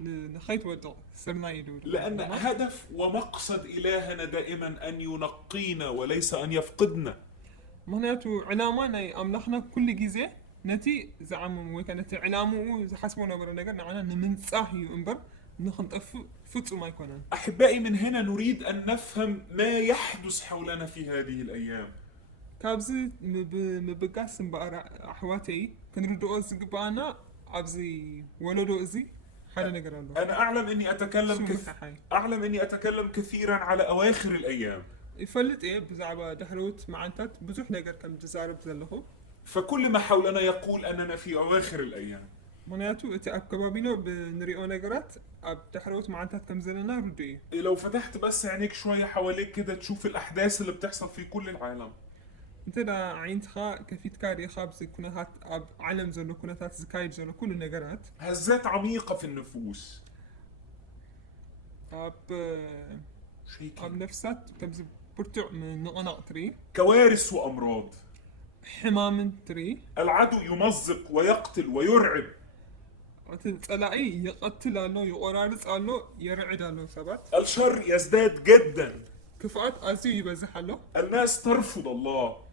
نخيت ودق سرنا يدور لأن هدف ومقصد إلهنا دائما أن ينقينا وليس أن يفقدنا. مهنياتو علامة ناي أملاحنا كل جزء نتي زعم وكانت علامة حسبنا برا نجر نعنا نمنصاح ينبر نخنطف فتو ما يكونن. أحبائي، من هنا نريد أن نفهم ما يحدث حولنا في هذه الأيام. كابز مبقاسم بقرا أحواتي كنردو أزقبانا عبزي ولدو أزي حاجة نجر الله. أنا أعلم أني أتكلم كثيرا على أواخر الأيام. يفلت إيه بزعبة دحروت معنتات بزوح نجر كم تزارب زلهم. فكل ما حولنا يقول أننا في أواخر الأيام. معناته أنت أكبابينو بنريو نجرات أب دحروت معنتات كم زلنا ردي. لو فتحت بس عينيك شوية حواليك كده تشوف الأحداث اللي بتحصل في كل العالم. انت دا عينتها كفيت كاري خابز كنهات اب علم زلو كنهات زكايد زلو كل النجارات هزات عميقة في النفوس. اب شيء اب نفسات كبز برتع من نقناق تري كوارث وأمراض. حمام تري العدو يمزق ويقتل ويرعب. تلاقي يقتل له يقرارص له يرعد له سبات. الشر يزداد جدا. كفاءات أزيو يبزح له. الناس ترفض الله.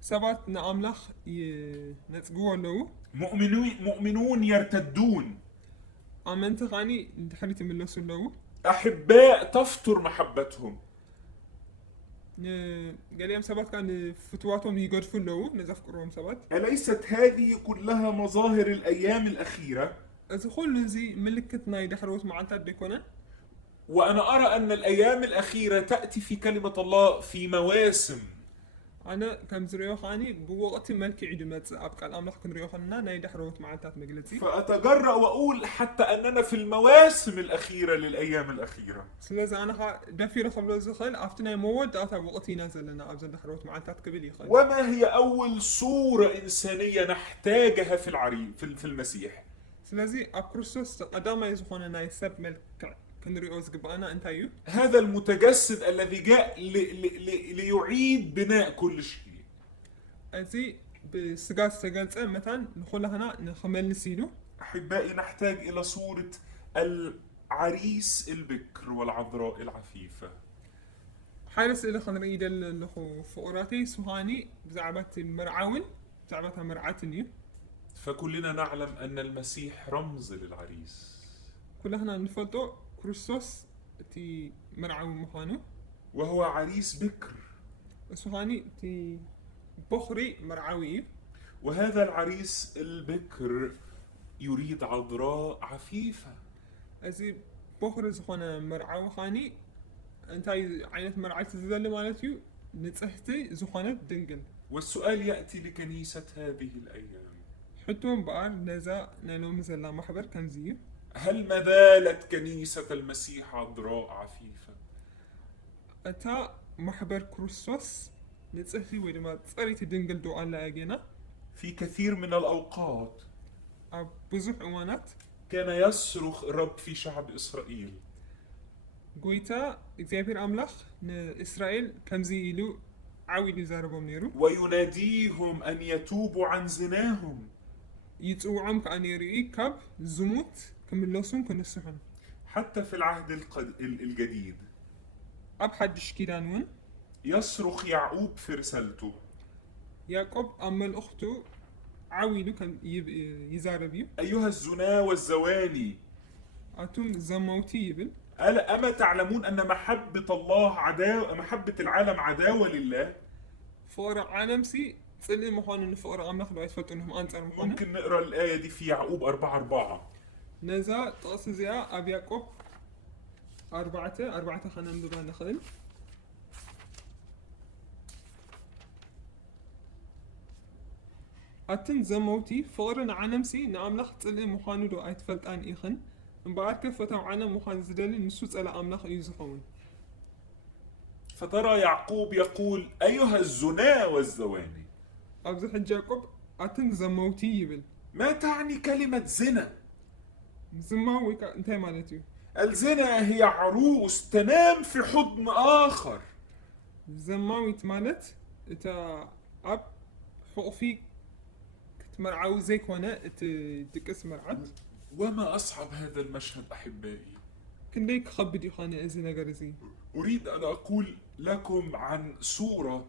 سبات نعملخ نتقوى له. مؤمنون يرتدون. أمنت غاني دحريت من لسه له. أحباء تفتر محبتهم. قال يوم سبات كان فتواتهم يقرفوا له نزفكرهم سبات. أليست هذه كلها مظاهر الأيام الأخيرة؟ أدخل زي ملكتنا يدحروت مع تدكونا. وأنا أرى أن الأيام الأخيرة تأتي في كلمة الله في مواسم. أنا كم زريوخاني بوقت ملك عيد مات أبقى الأملاح كن ريوخنا نايدح روت مع تات مجلتي. فأتجرأ وأقول حتى أننا في المواسم الأخيرة للأيام الأخيرة. سلازا أنا دفي رخب لزخل أفتنا مواد أتا وقتي نازل لنا أبزن دحروت مع تات قبلي خل. وما هي أول صورة إنسانية نحتاجها في المسيح؟ سلازي أبكرسوس قدام يزخون نايسب ملك كن ريوز قبانا أنتايو. هذا المتجسد الذي جاء ليعيد بناء كل شيء. أزي بسجاس سجلت مثلا نخلها هنا نخمل نسيله. أحبائي، نحتاج إلى صورة العريس البكر والعذراء العفيفة. حارس إلى خنريد اللي فقراتي سهاني بزعبات المرعون بزعباتها مرعتني. فكلنا نعلم أن المسيح رمز للعريس. كلنا نفضل كريستوس تي مرعون مخانو. وهو عريس بكر. سهاني تي بخري مرعوي. وهذا العريس البكر يريد عذراء عفيفة. أزي بخري زخونا مرعو خاني أنتاي عينت مرعيت الزل مالتيو نتسحتي زخونا دنجل. والسؤال يأتي لكنيسة هذه الأيام. حتون بقار نزا نالو مزلا محبر كنزي. هل ما زالت كنيسة المسيح عذراء عفيفة؟ أتا محبر كريستوس نتسحتي ويدما تصريتي دنجل دو على أجينا. في كثير من الأوقات بزوح أوانات كان يصرخ الرب في شعب إسرائيل. قويتا إكزابير أملاخ إسرائيل كمزي إلو عاوي يزاربهم نيرو. ويناديهم أن يتوبوا عن زناهم. يتوعم كأنيري كاب زموت كملوسهم كنسحن. حتى في العهد الجديد أبحد شكيرانون يصرخ يعقوب في رسالته. يعقوب أمل أخته عاويلو كان يزاربيو. أيها الزنا والزواني أتم زموتي يبل. أما تعلمون أن محبة الله محبة العالم عداوة لله؟ فقراء عالم سي تسألني محانا إن فقراء عم ناخدوا يتفتوا إنهم أنصار محانا. ممكن نقرأ الآية دي في يعقوب 4:4. نزا تقص زيها أبي يعقوب 4 خلنا نبدأ نخل. أتن زموتي فقراء عالم سي نعم لخ تسألني محانا دو أيتفلت آن إيخن. مبارك فتاو عالم محانا زدالي نسوس على أملاخ يزخون. فترى يعقوب يقول أيها الزنا والزواني. أبزح يعقوب أتن زموتي يبل. ما تعني كلمة زنا؟ زماوي انتهي مالتي. الزنا هي عروس تنام في حضن آخر. زماوي تمالت إتا أب حقفي كتمرعو زيك وانا تكس مرعت. وما أصعب هذا المشهد أحبائي؟ كندي كخبد يخاني أزي نجار زي أريد أن أقول لكم عن صورة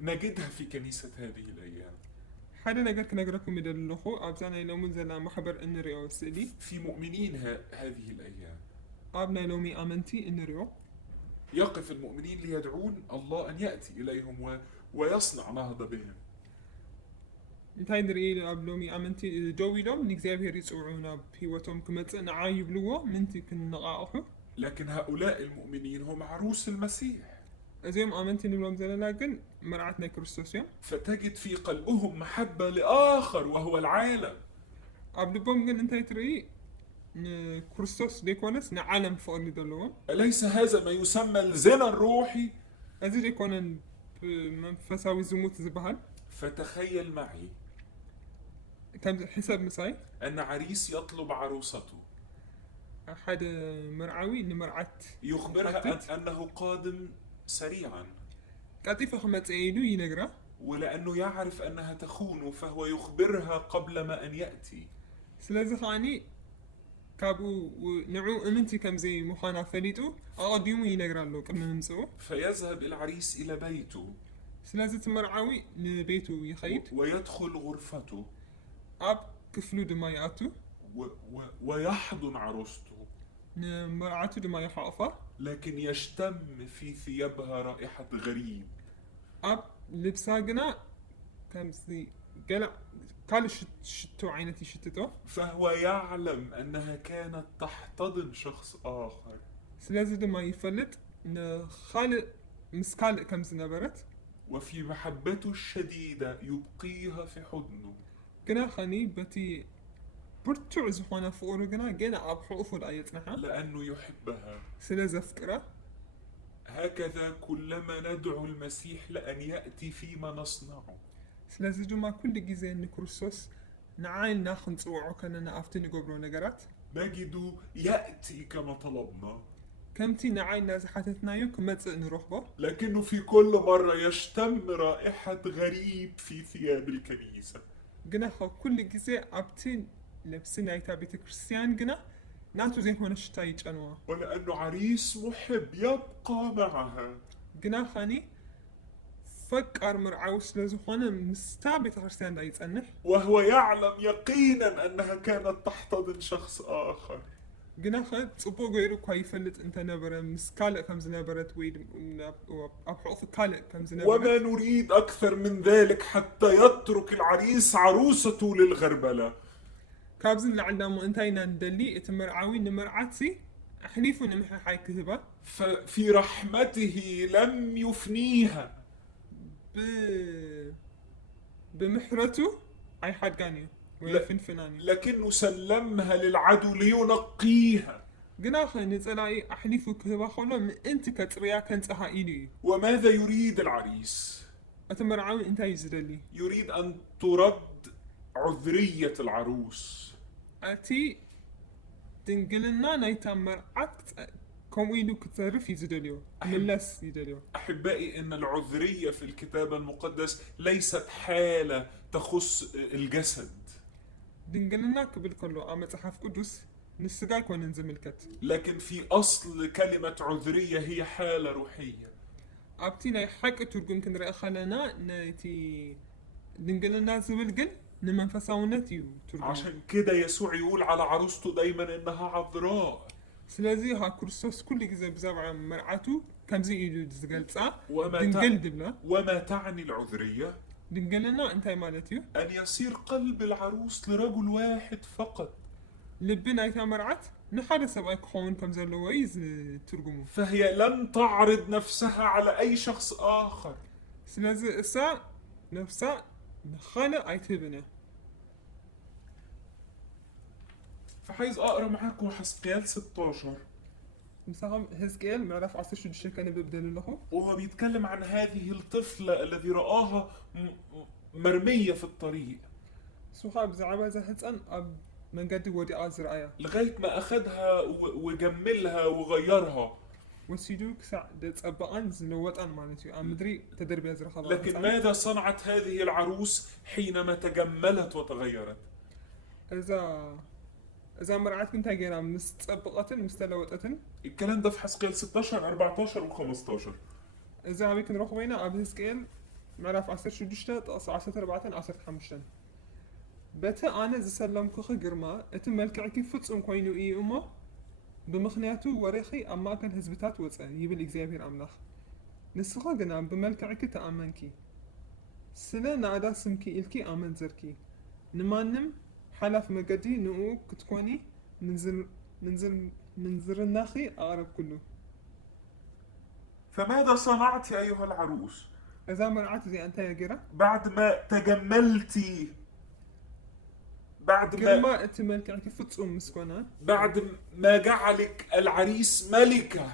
نجدها في كنيسة هذه الأيام، حدا نجار كنجركم يدللخو أبزانا يلومن زلا محبر إن ريو السيدي في مؤمنين هذه الأيام. أبنا يلومي آمنتي إن ريو يقف المؤمنين ليدعون الله أن يأتي إليهم ويصنع نهضة بهم. እንታይ ንርኢ ኣብ ሎሚ ኣመንቲ ደው ኢሎም ንእግዚኣብሔር ይፅውዑና ብሂወቶም ክመፅእ ንዓ ይብልዎ ምንቲ ክንነቃቕሑ لكن هؤلاء المؤمنين هم عروس المسيح، እዚኦም ኣመንቲ ንብሎም ዘለና ግን መርዓት ናይ ክርስቶስ እዮም فتجد في قلبهم محبة لآخر وهو العالم. ኣብ ልቦም ግን እንታይ ትርኢ ንክርስቶስ ዘይኮነስ ንዓለም ፍቕሪ ዘለዎም أليس هذا ما يسمى الزنا الروحي؟ እዚ ዘይኮነን መንፈሳዊ ዝሙት ዝበሃል فتخيل معي ከም ሕሰብ ምሳይ أن عريس يطلب عروسته، ሓደ መርዓዊ ንመርዓት يخبرها أنه قادم سريعا، ቀጢፉ ክመፅእ ኢሉ ይነግራ ولأنه يعرف أنها تخونه فهو يخبرها قبل ما أن يأتي. ስለዚ ከዓኒ ካብኡ ንዑ እምንቲ ከምዘይ ምዃና ፈሊጡ ኣቐዲሙ ይነግራ ኣሎ ቅድሚ ምምፅኡ فيذهب العريس إلى بيته ስለዚ እቲ መርዓዊ ንቤቱ ይኸይድ ويدخل غرفته ኣብ ክፍሉ ድማ ይኣቱ ويحضن عروسته، ንመርዓቱ ድማ ይሓቕፋ لكن يشتم في ثيابها رائحة غريب. ኣብ ልብሳ ግና ከምዚ ገለ ካልእ ሽቶ ዓይነት ይሽትቶ فهو يعلم أنها كانت تحتضن شخص آخر، ስለዚ ድማ ይፈልጥ ንኻልእ ምስ ካልእ ከም ዝነበረት وفي محبته الشديدة يبقيها في حضنه. ግና ኸኒ በቲ ብርቱዕ ዝኾነ ፍቕሩ ግና ገና ኣብ ሕቑፉ ዳ የፅንሓ لأنه يحبها. ስለ ዘፍቅራ هكذا كلما ندعو المسيح لأن يأتي فيما نصنعه، ስለዚ ድማ ኩሉ ግዜ ንክርስቶስ ንዓይልና ክንፅውዖ ከለና ኣብቲ ንገብሮ ነገራት نجد يأتي كما طلبنا، ከምቲ ንዓይና ዝሓተትናዮ ክመፅእ ንረኽቦ لكنه في كل مرة يشتم رائحة غريب في ثياب الكنيسة. ግና ካብ ኩሉ ግዜ ኣብቲ ልብሲ ናይታ ቤተ ክርስቲያን ግና ናቱ ዘይኮነ ሽታ ይጨንዋ ولأنه عريس محب يبقى معها، ግና ኸኒ ፈቃር ምርዓዊ ስለ ዝኾነ ምስታ ቤተ ክርስቲያን ዳ ይፀንሕ وهو يعلم يقينا أنها كانت تحتضن شخص آخر، ግና ኸ ፅቡቅ ገይሩ እኳ ይፈልጥ እንተነበረ ምስ ካልእ ከም ዝነበረት ወይ ኣብ ሕቑፉ ካልእ ከም ዝነበረት وما نريد أكثر من ذلك حتى يترك العريس عروسته للغربلة. ካብዚ ንላዕሊ ዳሞ እንታይ ኢና ንደሊ እቲ መርዓዊ ንመርዓትሲ ኣሕሊፉ ንምሕሓይ ክህባ ففي رحمته لم يفنيها، ብምሕረቱ ኣይሓድጋን እዩ ወይ ፍንፍናን እዩ لكنه سلمها للعدو لينقيها. ግና ኸ ንፀላኢ ኣሕሊፉ ክህባ ከሎ ምእንቲ ከፅርያ ከንፀሃ ኢሉ እዩ وماذا يريد العريس؟ እቲ መርዓዊ እንታይ እዩ ዝደሊ يريد أن ترد عذرية العروس، እቲ ድንግልና ናይታ መርዓት ከምኡ ኢሉ ክትተርፍ እዩ ዝደልዮ ምለስ ይደልዮ أحبائي إن العذرية في الكتاب المقدس ليست حالة تخص الجسد، ድንግልና ክብል ከሎ ኣብ መፅሓፍ ቅዱስ ንስጋ ኣይኮነን ዝምልከት لكن في أصل كلمة عذرية هي حالة روحية. ኣብቲ ናይ ሓቂ ትርጉም ክንሪኦ ከለና ነቲ ድንግልና ዝብል ግን ንመንፈሳውነት እዩ ትርጉም عشان كده يسوع يقول على عروسته دايما إنها عذراء. ስለዚ ሃ ክርስቶስ ኩሉ ግዜ ብዛዕባ መርዓቱ ከምዚ ኢሉ ዝገልፃ وما ድንግል ድብላ وما تعني العذرية؟ ድንግልና እንታይ ማለት እዩ أن يصير قلب العروس لرجل واحد فقط، ልቢ ናይታ መርዓት ንሓደ ሰብኣይ ክኸውን ከም ዘለዎ እዩ ዝትርጉሙ فهي لن تعرض نفسها على أي شخص آخر. ስለዚ እሳ ነፍሳ ንኻልእ ኣይትህብን እያ فعايز أقرأ معاكم حزقيال 16، ምሳኸም ሕዝቅኤል ምዕራፍ 16 ከንብብ ደሊ ኣለኹ وهو بيتكلم عن هذه الطفلة الذي رآها مرمية في الطريق ንሱኻ ብዛዕባ እዛ ህፃን ኣብ መንገዲ ወዲኣ ዝረኣያ لغاية ما أخدها وجملها وغيرها. ወሲዱ ክሳዕ ደፀበቓን ዝለወጣን ማለት እዩ ኣብ ምድሪ ተደርብያ ዝረኸባ لكن ماذا صنعت هذه العروس حينما تجملت وتغيرت؟ እዛ إذا مرعت كنت هجينا مستطبقة مستلوتة. الكلام ده في حزقيال 16 14 و15. إذا عم يكون رقمينا أبي حزقيال معرف 10 شدشتة تقص 10 4 10 5. بتا أنا زسلم كخ جرما أتملك كيف فتم كوينو إيه أمه بمخنياتو وريخي أما كان هزبتات وصل يبل إجزابير أملاخ نسخة جنا بملكعك تأمنكي سلا نعدا سمكي إلكي آمن زركي نمانم حلف مجدي نقو كتكوني منزل الناخي أقرب كله. فماذا صنعت أيها العروس إذا مرعت زي أنت يا جرا بعد ما تجملتي، بعد ما أنت ملكعك فتم مسكونة، بعد ما جعلك العريس ملكة،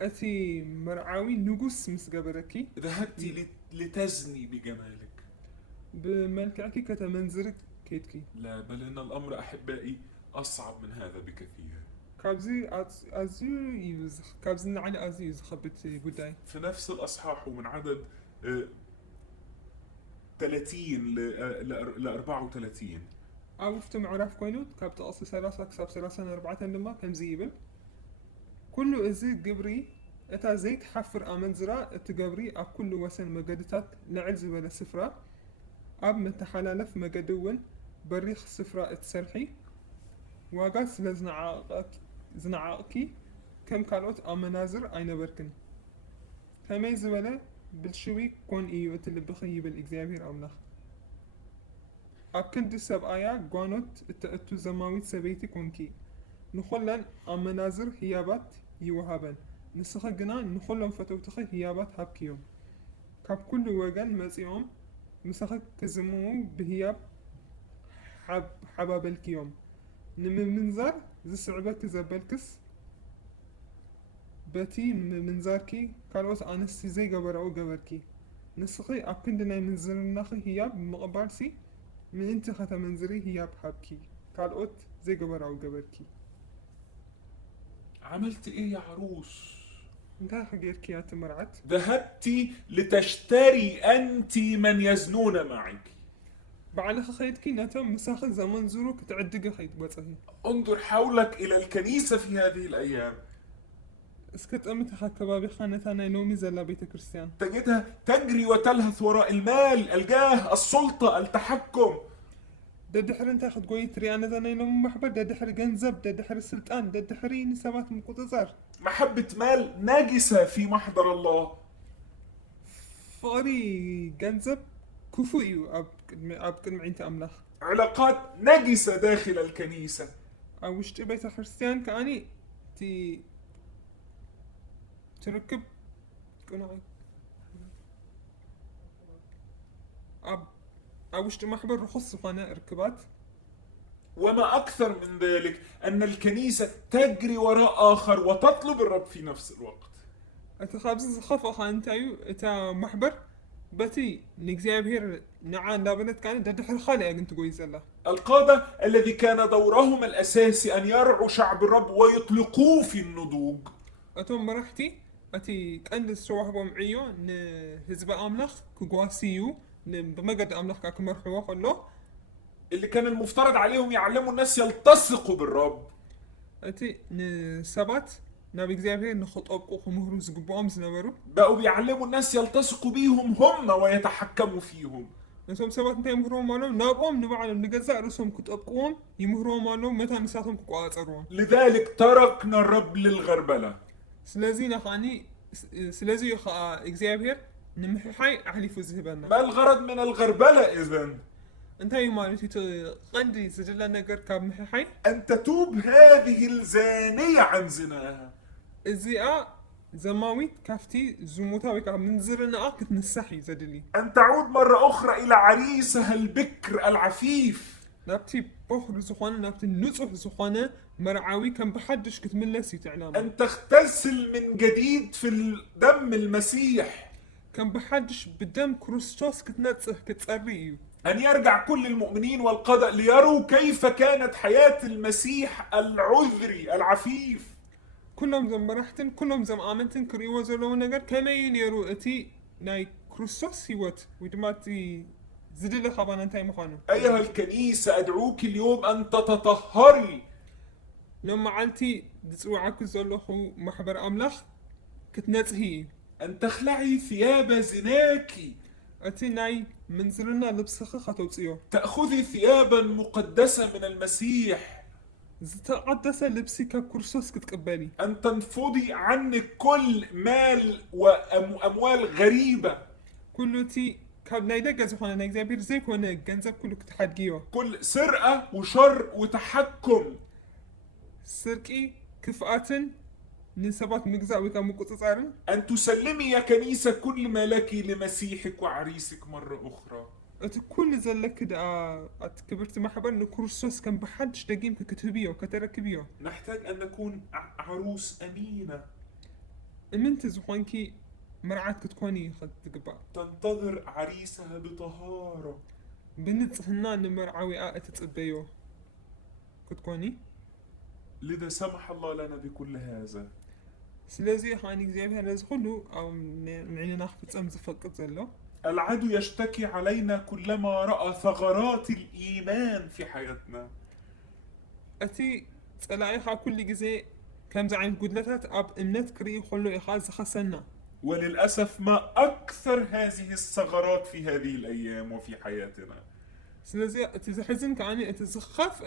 أتي مرعاوي نجوس مسجبركي ذهبت لتزني بجمالك بملكعك كتمنزرك كيتكي. لا، بل إن الأمر أحبائي أصعب من هذا بكثير. كابزي أزيو يوزخ كابزي نعني أزيو يزخبت جوداي في نفس الأصحاح ومن عدد 30 ل 34 عرفتم عرف كوينوت كابت أصل سلاسة كسب سلاسة 4 لما كم زيبل كله إزي جبري أتا زيت حفر أمنزرا تجبري أب كل وسن مجدتات لعز ولا سفرة أب متحلالف مجدون بريخ سفرة تسرحي واقاس زنعاقي كم كالوت أمنازر أين بركن تميز ولا بالشوي كون إيو تلبخي بالإكزابير أمنخ أبكن سب آيا قانوت التأتو زماوي سبيتي كونكي نخلن أمنازر هيابات يوهابن نسخة جنا نخلن فتوتخي هيابات هابكيوم كاب كل وجن مسيوم مسخة كزمو بهياب حباب الكيوم منزار زي صعبة كزبالكس باتي منزاركي كالوس أنستي زي جبر أو جبركي نسخي أبكن دنا منزر النخي هياب مقبارسي من انت خطا منزري هياب حبكي كالوت زي جبر أو جبركي. عملت إيه يا عروس؟ انت حقيركي يا تمرعت ذهبت لتشتري أنت من يزنون معك. بعد خيتكي نتا مساخ زمان زورو كتعدق خيط بصحي. انظر حولك إلى الكنيسة في هذه الأيام. اسكت أمتها حكبابي خانتانا نومي زلا بيت كريستيان تجدها تجري وتلهث وراء المال، الجاه، السلطة، التحكم. ددحر انت اخد قوي تري انا زاني نوم محبر ددحر جنزب ددحر السلطان ددحري نسبات مقتزر محبة مال ناجسة في محضر الله. فاري جنزب كفويو أبكن معين تأملخ علاقات نجسة داخل الكنيسة. أو وش بيت خريستيان كأني تي تركب كناي أو وش محبر رخص فانا ركبات. وما أكثر من ذلك أن الكنيسة تجري وراء آخر وتطلب الرب في نفس الوقت. أتخابز خفا خانتايو أتا محبر بتي نجزيب هير نعان لابنت كان ددحر خالي أنت قوي زلا. القادة الذي كان دورهم الأساسي أن يرعوا شعب الرب ويطلقوه في النضوج. أتوم مرحتي أتي كأندس روح بمعيو نهزب أملخ كقواسيو بمجد أملخ كأكمل حواق الله اللي كان المفترض عليهم يعلموا الناس يلتصقوا بالرب. أتي نسبات نبي زيابير نخط أبقوا خمهرو زقبوهم زنبرو بقوا بيعلموا الناس يلتصقوا بيهم هم ويتحكموا فيهم. نسوم سبات انت يمهروا مالهم نابقهم نبعلم نجزاء رسوم كتأبقوهم يمهروا مالهم متى نساتهم كقواترون. لذلك تركنا الرب للغربلة. سلازي نخاني سلازي يخا إكزيابير نمحي أحلي فوزهبنا. ما الغرض من الغربلة إذن؟ انت يمالتي تغندي سجل نجر كاب محي أن تتوب هذه الزانية عن زناها. الزياء زماوي كافتي زموتها ويكا منزرنا كنت نسحي زدلي. أن تعود مرة أخرى إلى عريسها البكر العفيف. نبتي بخر زخانة نبتي نصح زخانة مرعاوي كان بحدش كتملسي تعلم. أن تغتسل من جديد في الدم المسيح. كان بحدش بدم كروستوس كتنصح كتقريو. أن يرجع كل المؤمنين والقادة ليروا كيف كانت حياة المسيح العذري العفيف. كلهم زم مرحتن كلهم زم آمنتن كريوا زلو نجر كما ينيرو أتي ناي كروستوس هيوت ودماتي زدل خبان أنتي مخانو. أيها الكنيسة أدعوك اليوم أن تتطهري لما عالتي دسوعك زلخو محبر أملاخ كتنزهي أن تخلعي ثياب زناك، أتي ناي منزلنا لبسخ خطوطيو تأخذي ثيابا مقدسة من المسيح، زتقدس لبسي ككرسوس كتقبلي أن تنفضي عنك كل مال وأموال غريبة، كله تي كاب ناي دقة زخونا ناي زابير زي كونا جنزب كله كتحدقيو كل سرقة وشر وتحكم، سرقي كفاءة نسبات مجزاء ويكا مقصصارن أن تسلمي يا كنيسة كل ما لك لمسيحك وعريسك مرة أخرى. أت كل زلك كده كبرت محبر إنه كرسوس كان بحدش دقيم ككتبيو كتركبيو نحتاج أن نكون عروس أمينة إمنت زخوانكي مرعات كتكوني خد تقبع تنتظر عريسها بطهارة. بنت هنا نمرعوي تتصبيو كتكوني لذا سمح الله لنا بكل هذا. سلازي هاني زي بها كله أو نعين ناخذ أمز فقط زلو العدو يشتكي علينا كلما رأى ثغرات الإيمان في حياتنا. أتي تلاقيها كل جزء كم زعيم قدلتات أب إمنت كري خلو إخاز خسنا وللأسف ما أكثر هذه الثغرات في هذه الأيام وفي حياتنا. سلازي تزحزن كأني تزخف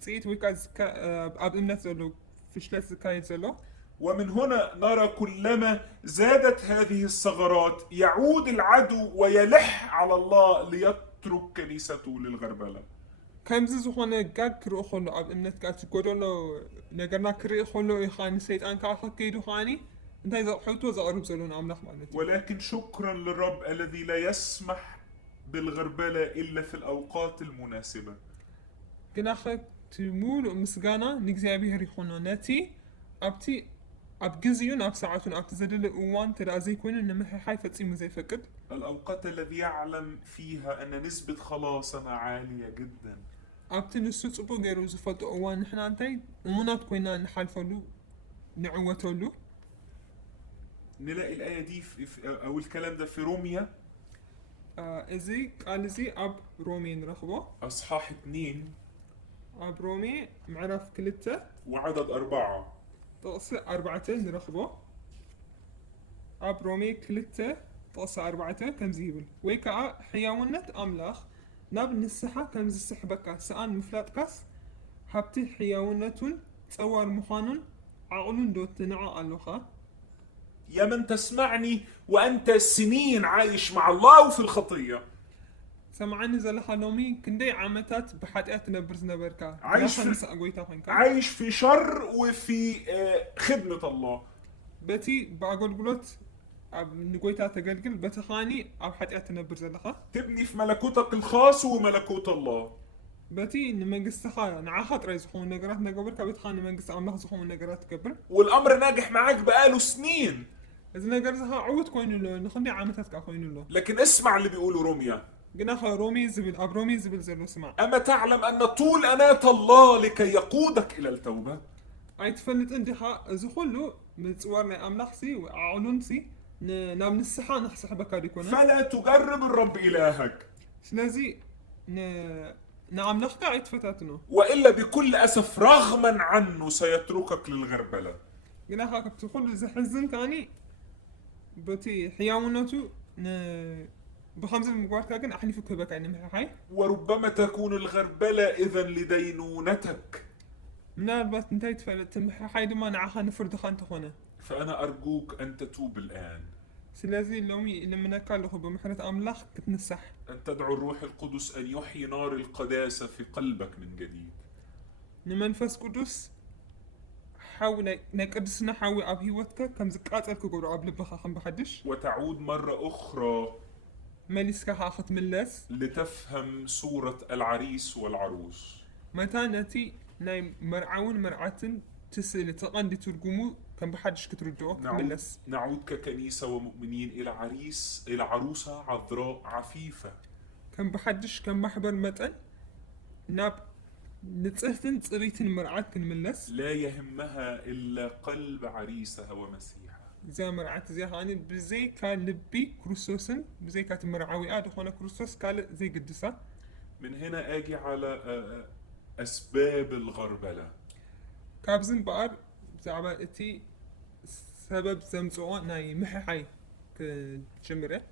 تسيت ويكاز أب إمنت زلو فيشلت زكاية زلو. ومن هنا نرى كلما زادت هذه الثغرات يعود العدو ويلح على الله ليترك كنيسته للغربلة. كم زخونا جاك كرو خلو أب إمنت كات تقولوا نجرنا كري خلو يخاني سيد أنك أخكيدو خاني أنت إذا حوتو زقرب زلون عملخ مالتي. ولكن شكرا للرب الذي لا يسمح بالغربلة إلا في الأوقات المناسبة. جناخك تمول مسجانا نجزي بيه ريخونا ناتي أبتي أبجزيون أب ساعتون أب تزدل أوان ترى زي كون إن حي فتسيم زي فكر. الأوقات الذي يعلم فيها أن نسبة خلاصنا عالية جدا. أبتي نسوت أبو غيرو زفلت أوان نحنا أنتي ومنات كوينا نحالفلو نعوتولو. نلاقي الآية دي أو الكلام ده في روميا إزي قال زي أب رومي نرخبه أصحاح 2 أب رومي معرف كلته وعدد 4 طقس 4 نرخبه أب رومي كلته طقس 4 كم زيبل ويكا حيوانات أملاخ ناب نسحة كم زي السحبكة سأل مفلات كاس هبتي حيوانات تصور مخانون عقلون دوت نعا ألوخا. يا من تسمعني وأنت سنين عايش مع الله وفي الخطية. سمعني زلها لومي كندي عامتات بحديات نبرز نبركا عايش في شر وفي خدمة الله. بتي بقول قلت نقويتا تقلقل بتخاني أو حديات نبرز لها تبني في ملكوتك الخاص وملكوت الله. بتي نمنقص تخايا نعاخط رئيس خون نقرات نقبر بتخاني منقص عملاق زخون نقرات قبر والأمر ناجح معاك بقاله سنين. إذا نقرزها عود كوين له نخلي عامتات كاكوين له. لكن اسمع اللي بيقوله روميا. قناها رومي زبل أب رومي زبل زلو سمع. أما تعلم أن طول أناة الله لكي يقودك إلى التوبة. أي تفلت عندها زخلو متصورنا أملاخسي وعلونسي نام السحة نحسح بكاريكونا. فلا تجرب الرب إلهك. سلازي نعم نخطأ عيد فتاتنا. وإلا بكل أسف رغما عنه سيتركك للغربلة. قناها كبتخل زحزن كاني بتي حيواناتو بخمسة المقوات كاكن أحلف كبك يعني محاي. وربما تكون الغربلة إذن لدينونتك. من البات انتهيت فلتمحاي دما نعاها نفرد خان تخونا. فأنا أرجوك أن تتوب الآن. سلازي لومي لما نكالو بمحرة أملاخ كتنسح. أن تدعو الروح القدس أن يحيي نار القداسة في قلبك من جديد. نمنفس قدس حاول نقدسنا حاول أبهي وتك كم زكاة الكبر قبل بخا خم بحدش. وتعود مرة أخرى ماليسكا هاخت ملس لتفهم صورة العريس والعروس. متى نتي نايم مرعون مرعتن تسأل تقندي ترجمو كم بحدش كتردوه ملس. نعود ككنيسة ومؤمنين إلى عروسة عذراء عفيفة. كم بحدش كم محبر متن ناب نتسهتن تريتن مرعات كنملس. لا يهمها إلا قلب عريسها ومسيحها. زي مرعات زي هاني بزي كان لبي كروسوسن بزي كانت مرعوي دخونا كروسوس قال زي قدسة. من هنا أجي على أسباب الغربلة. كابزن بقر بزعبا اتي سبب زمزوه ناي مححي كجمرة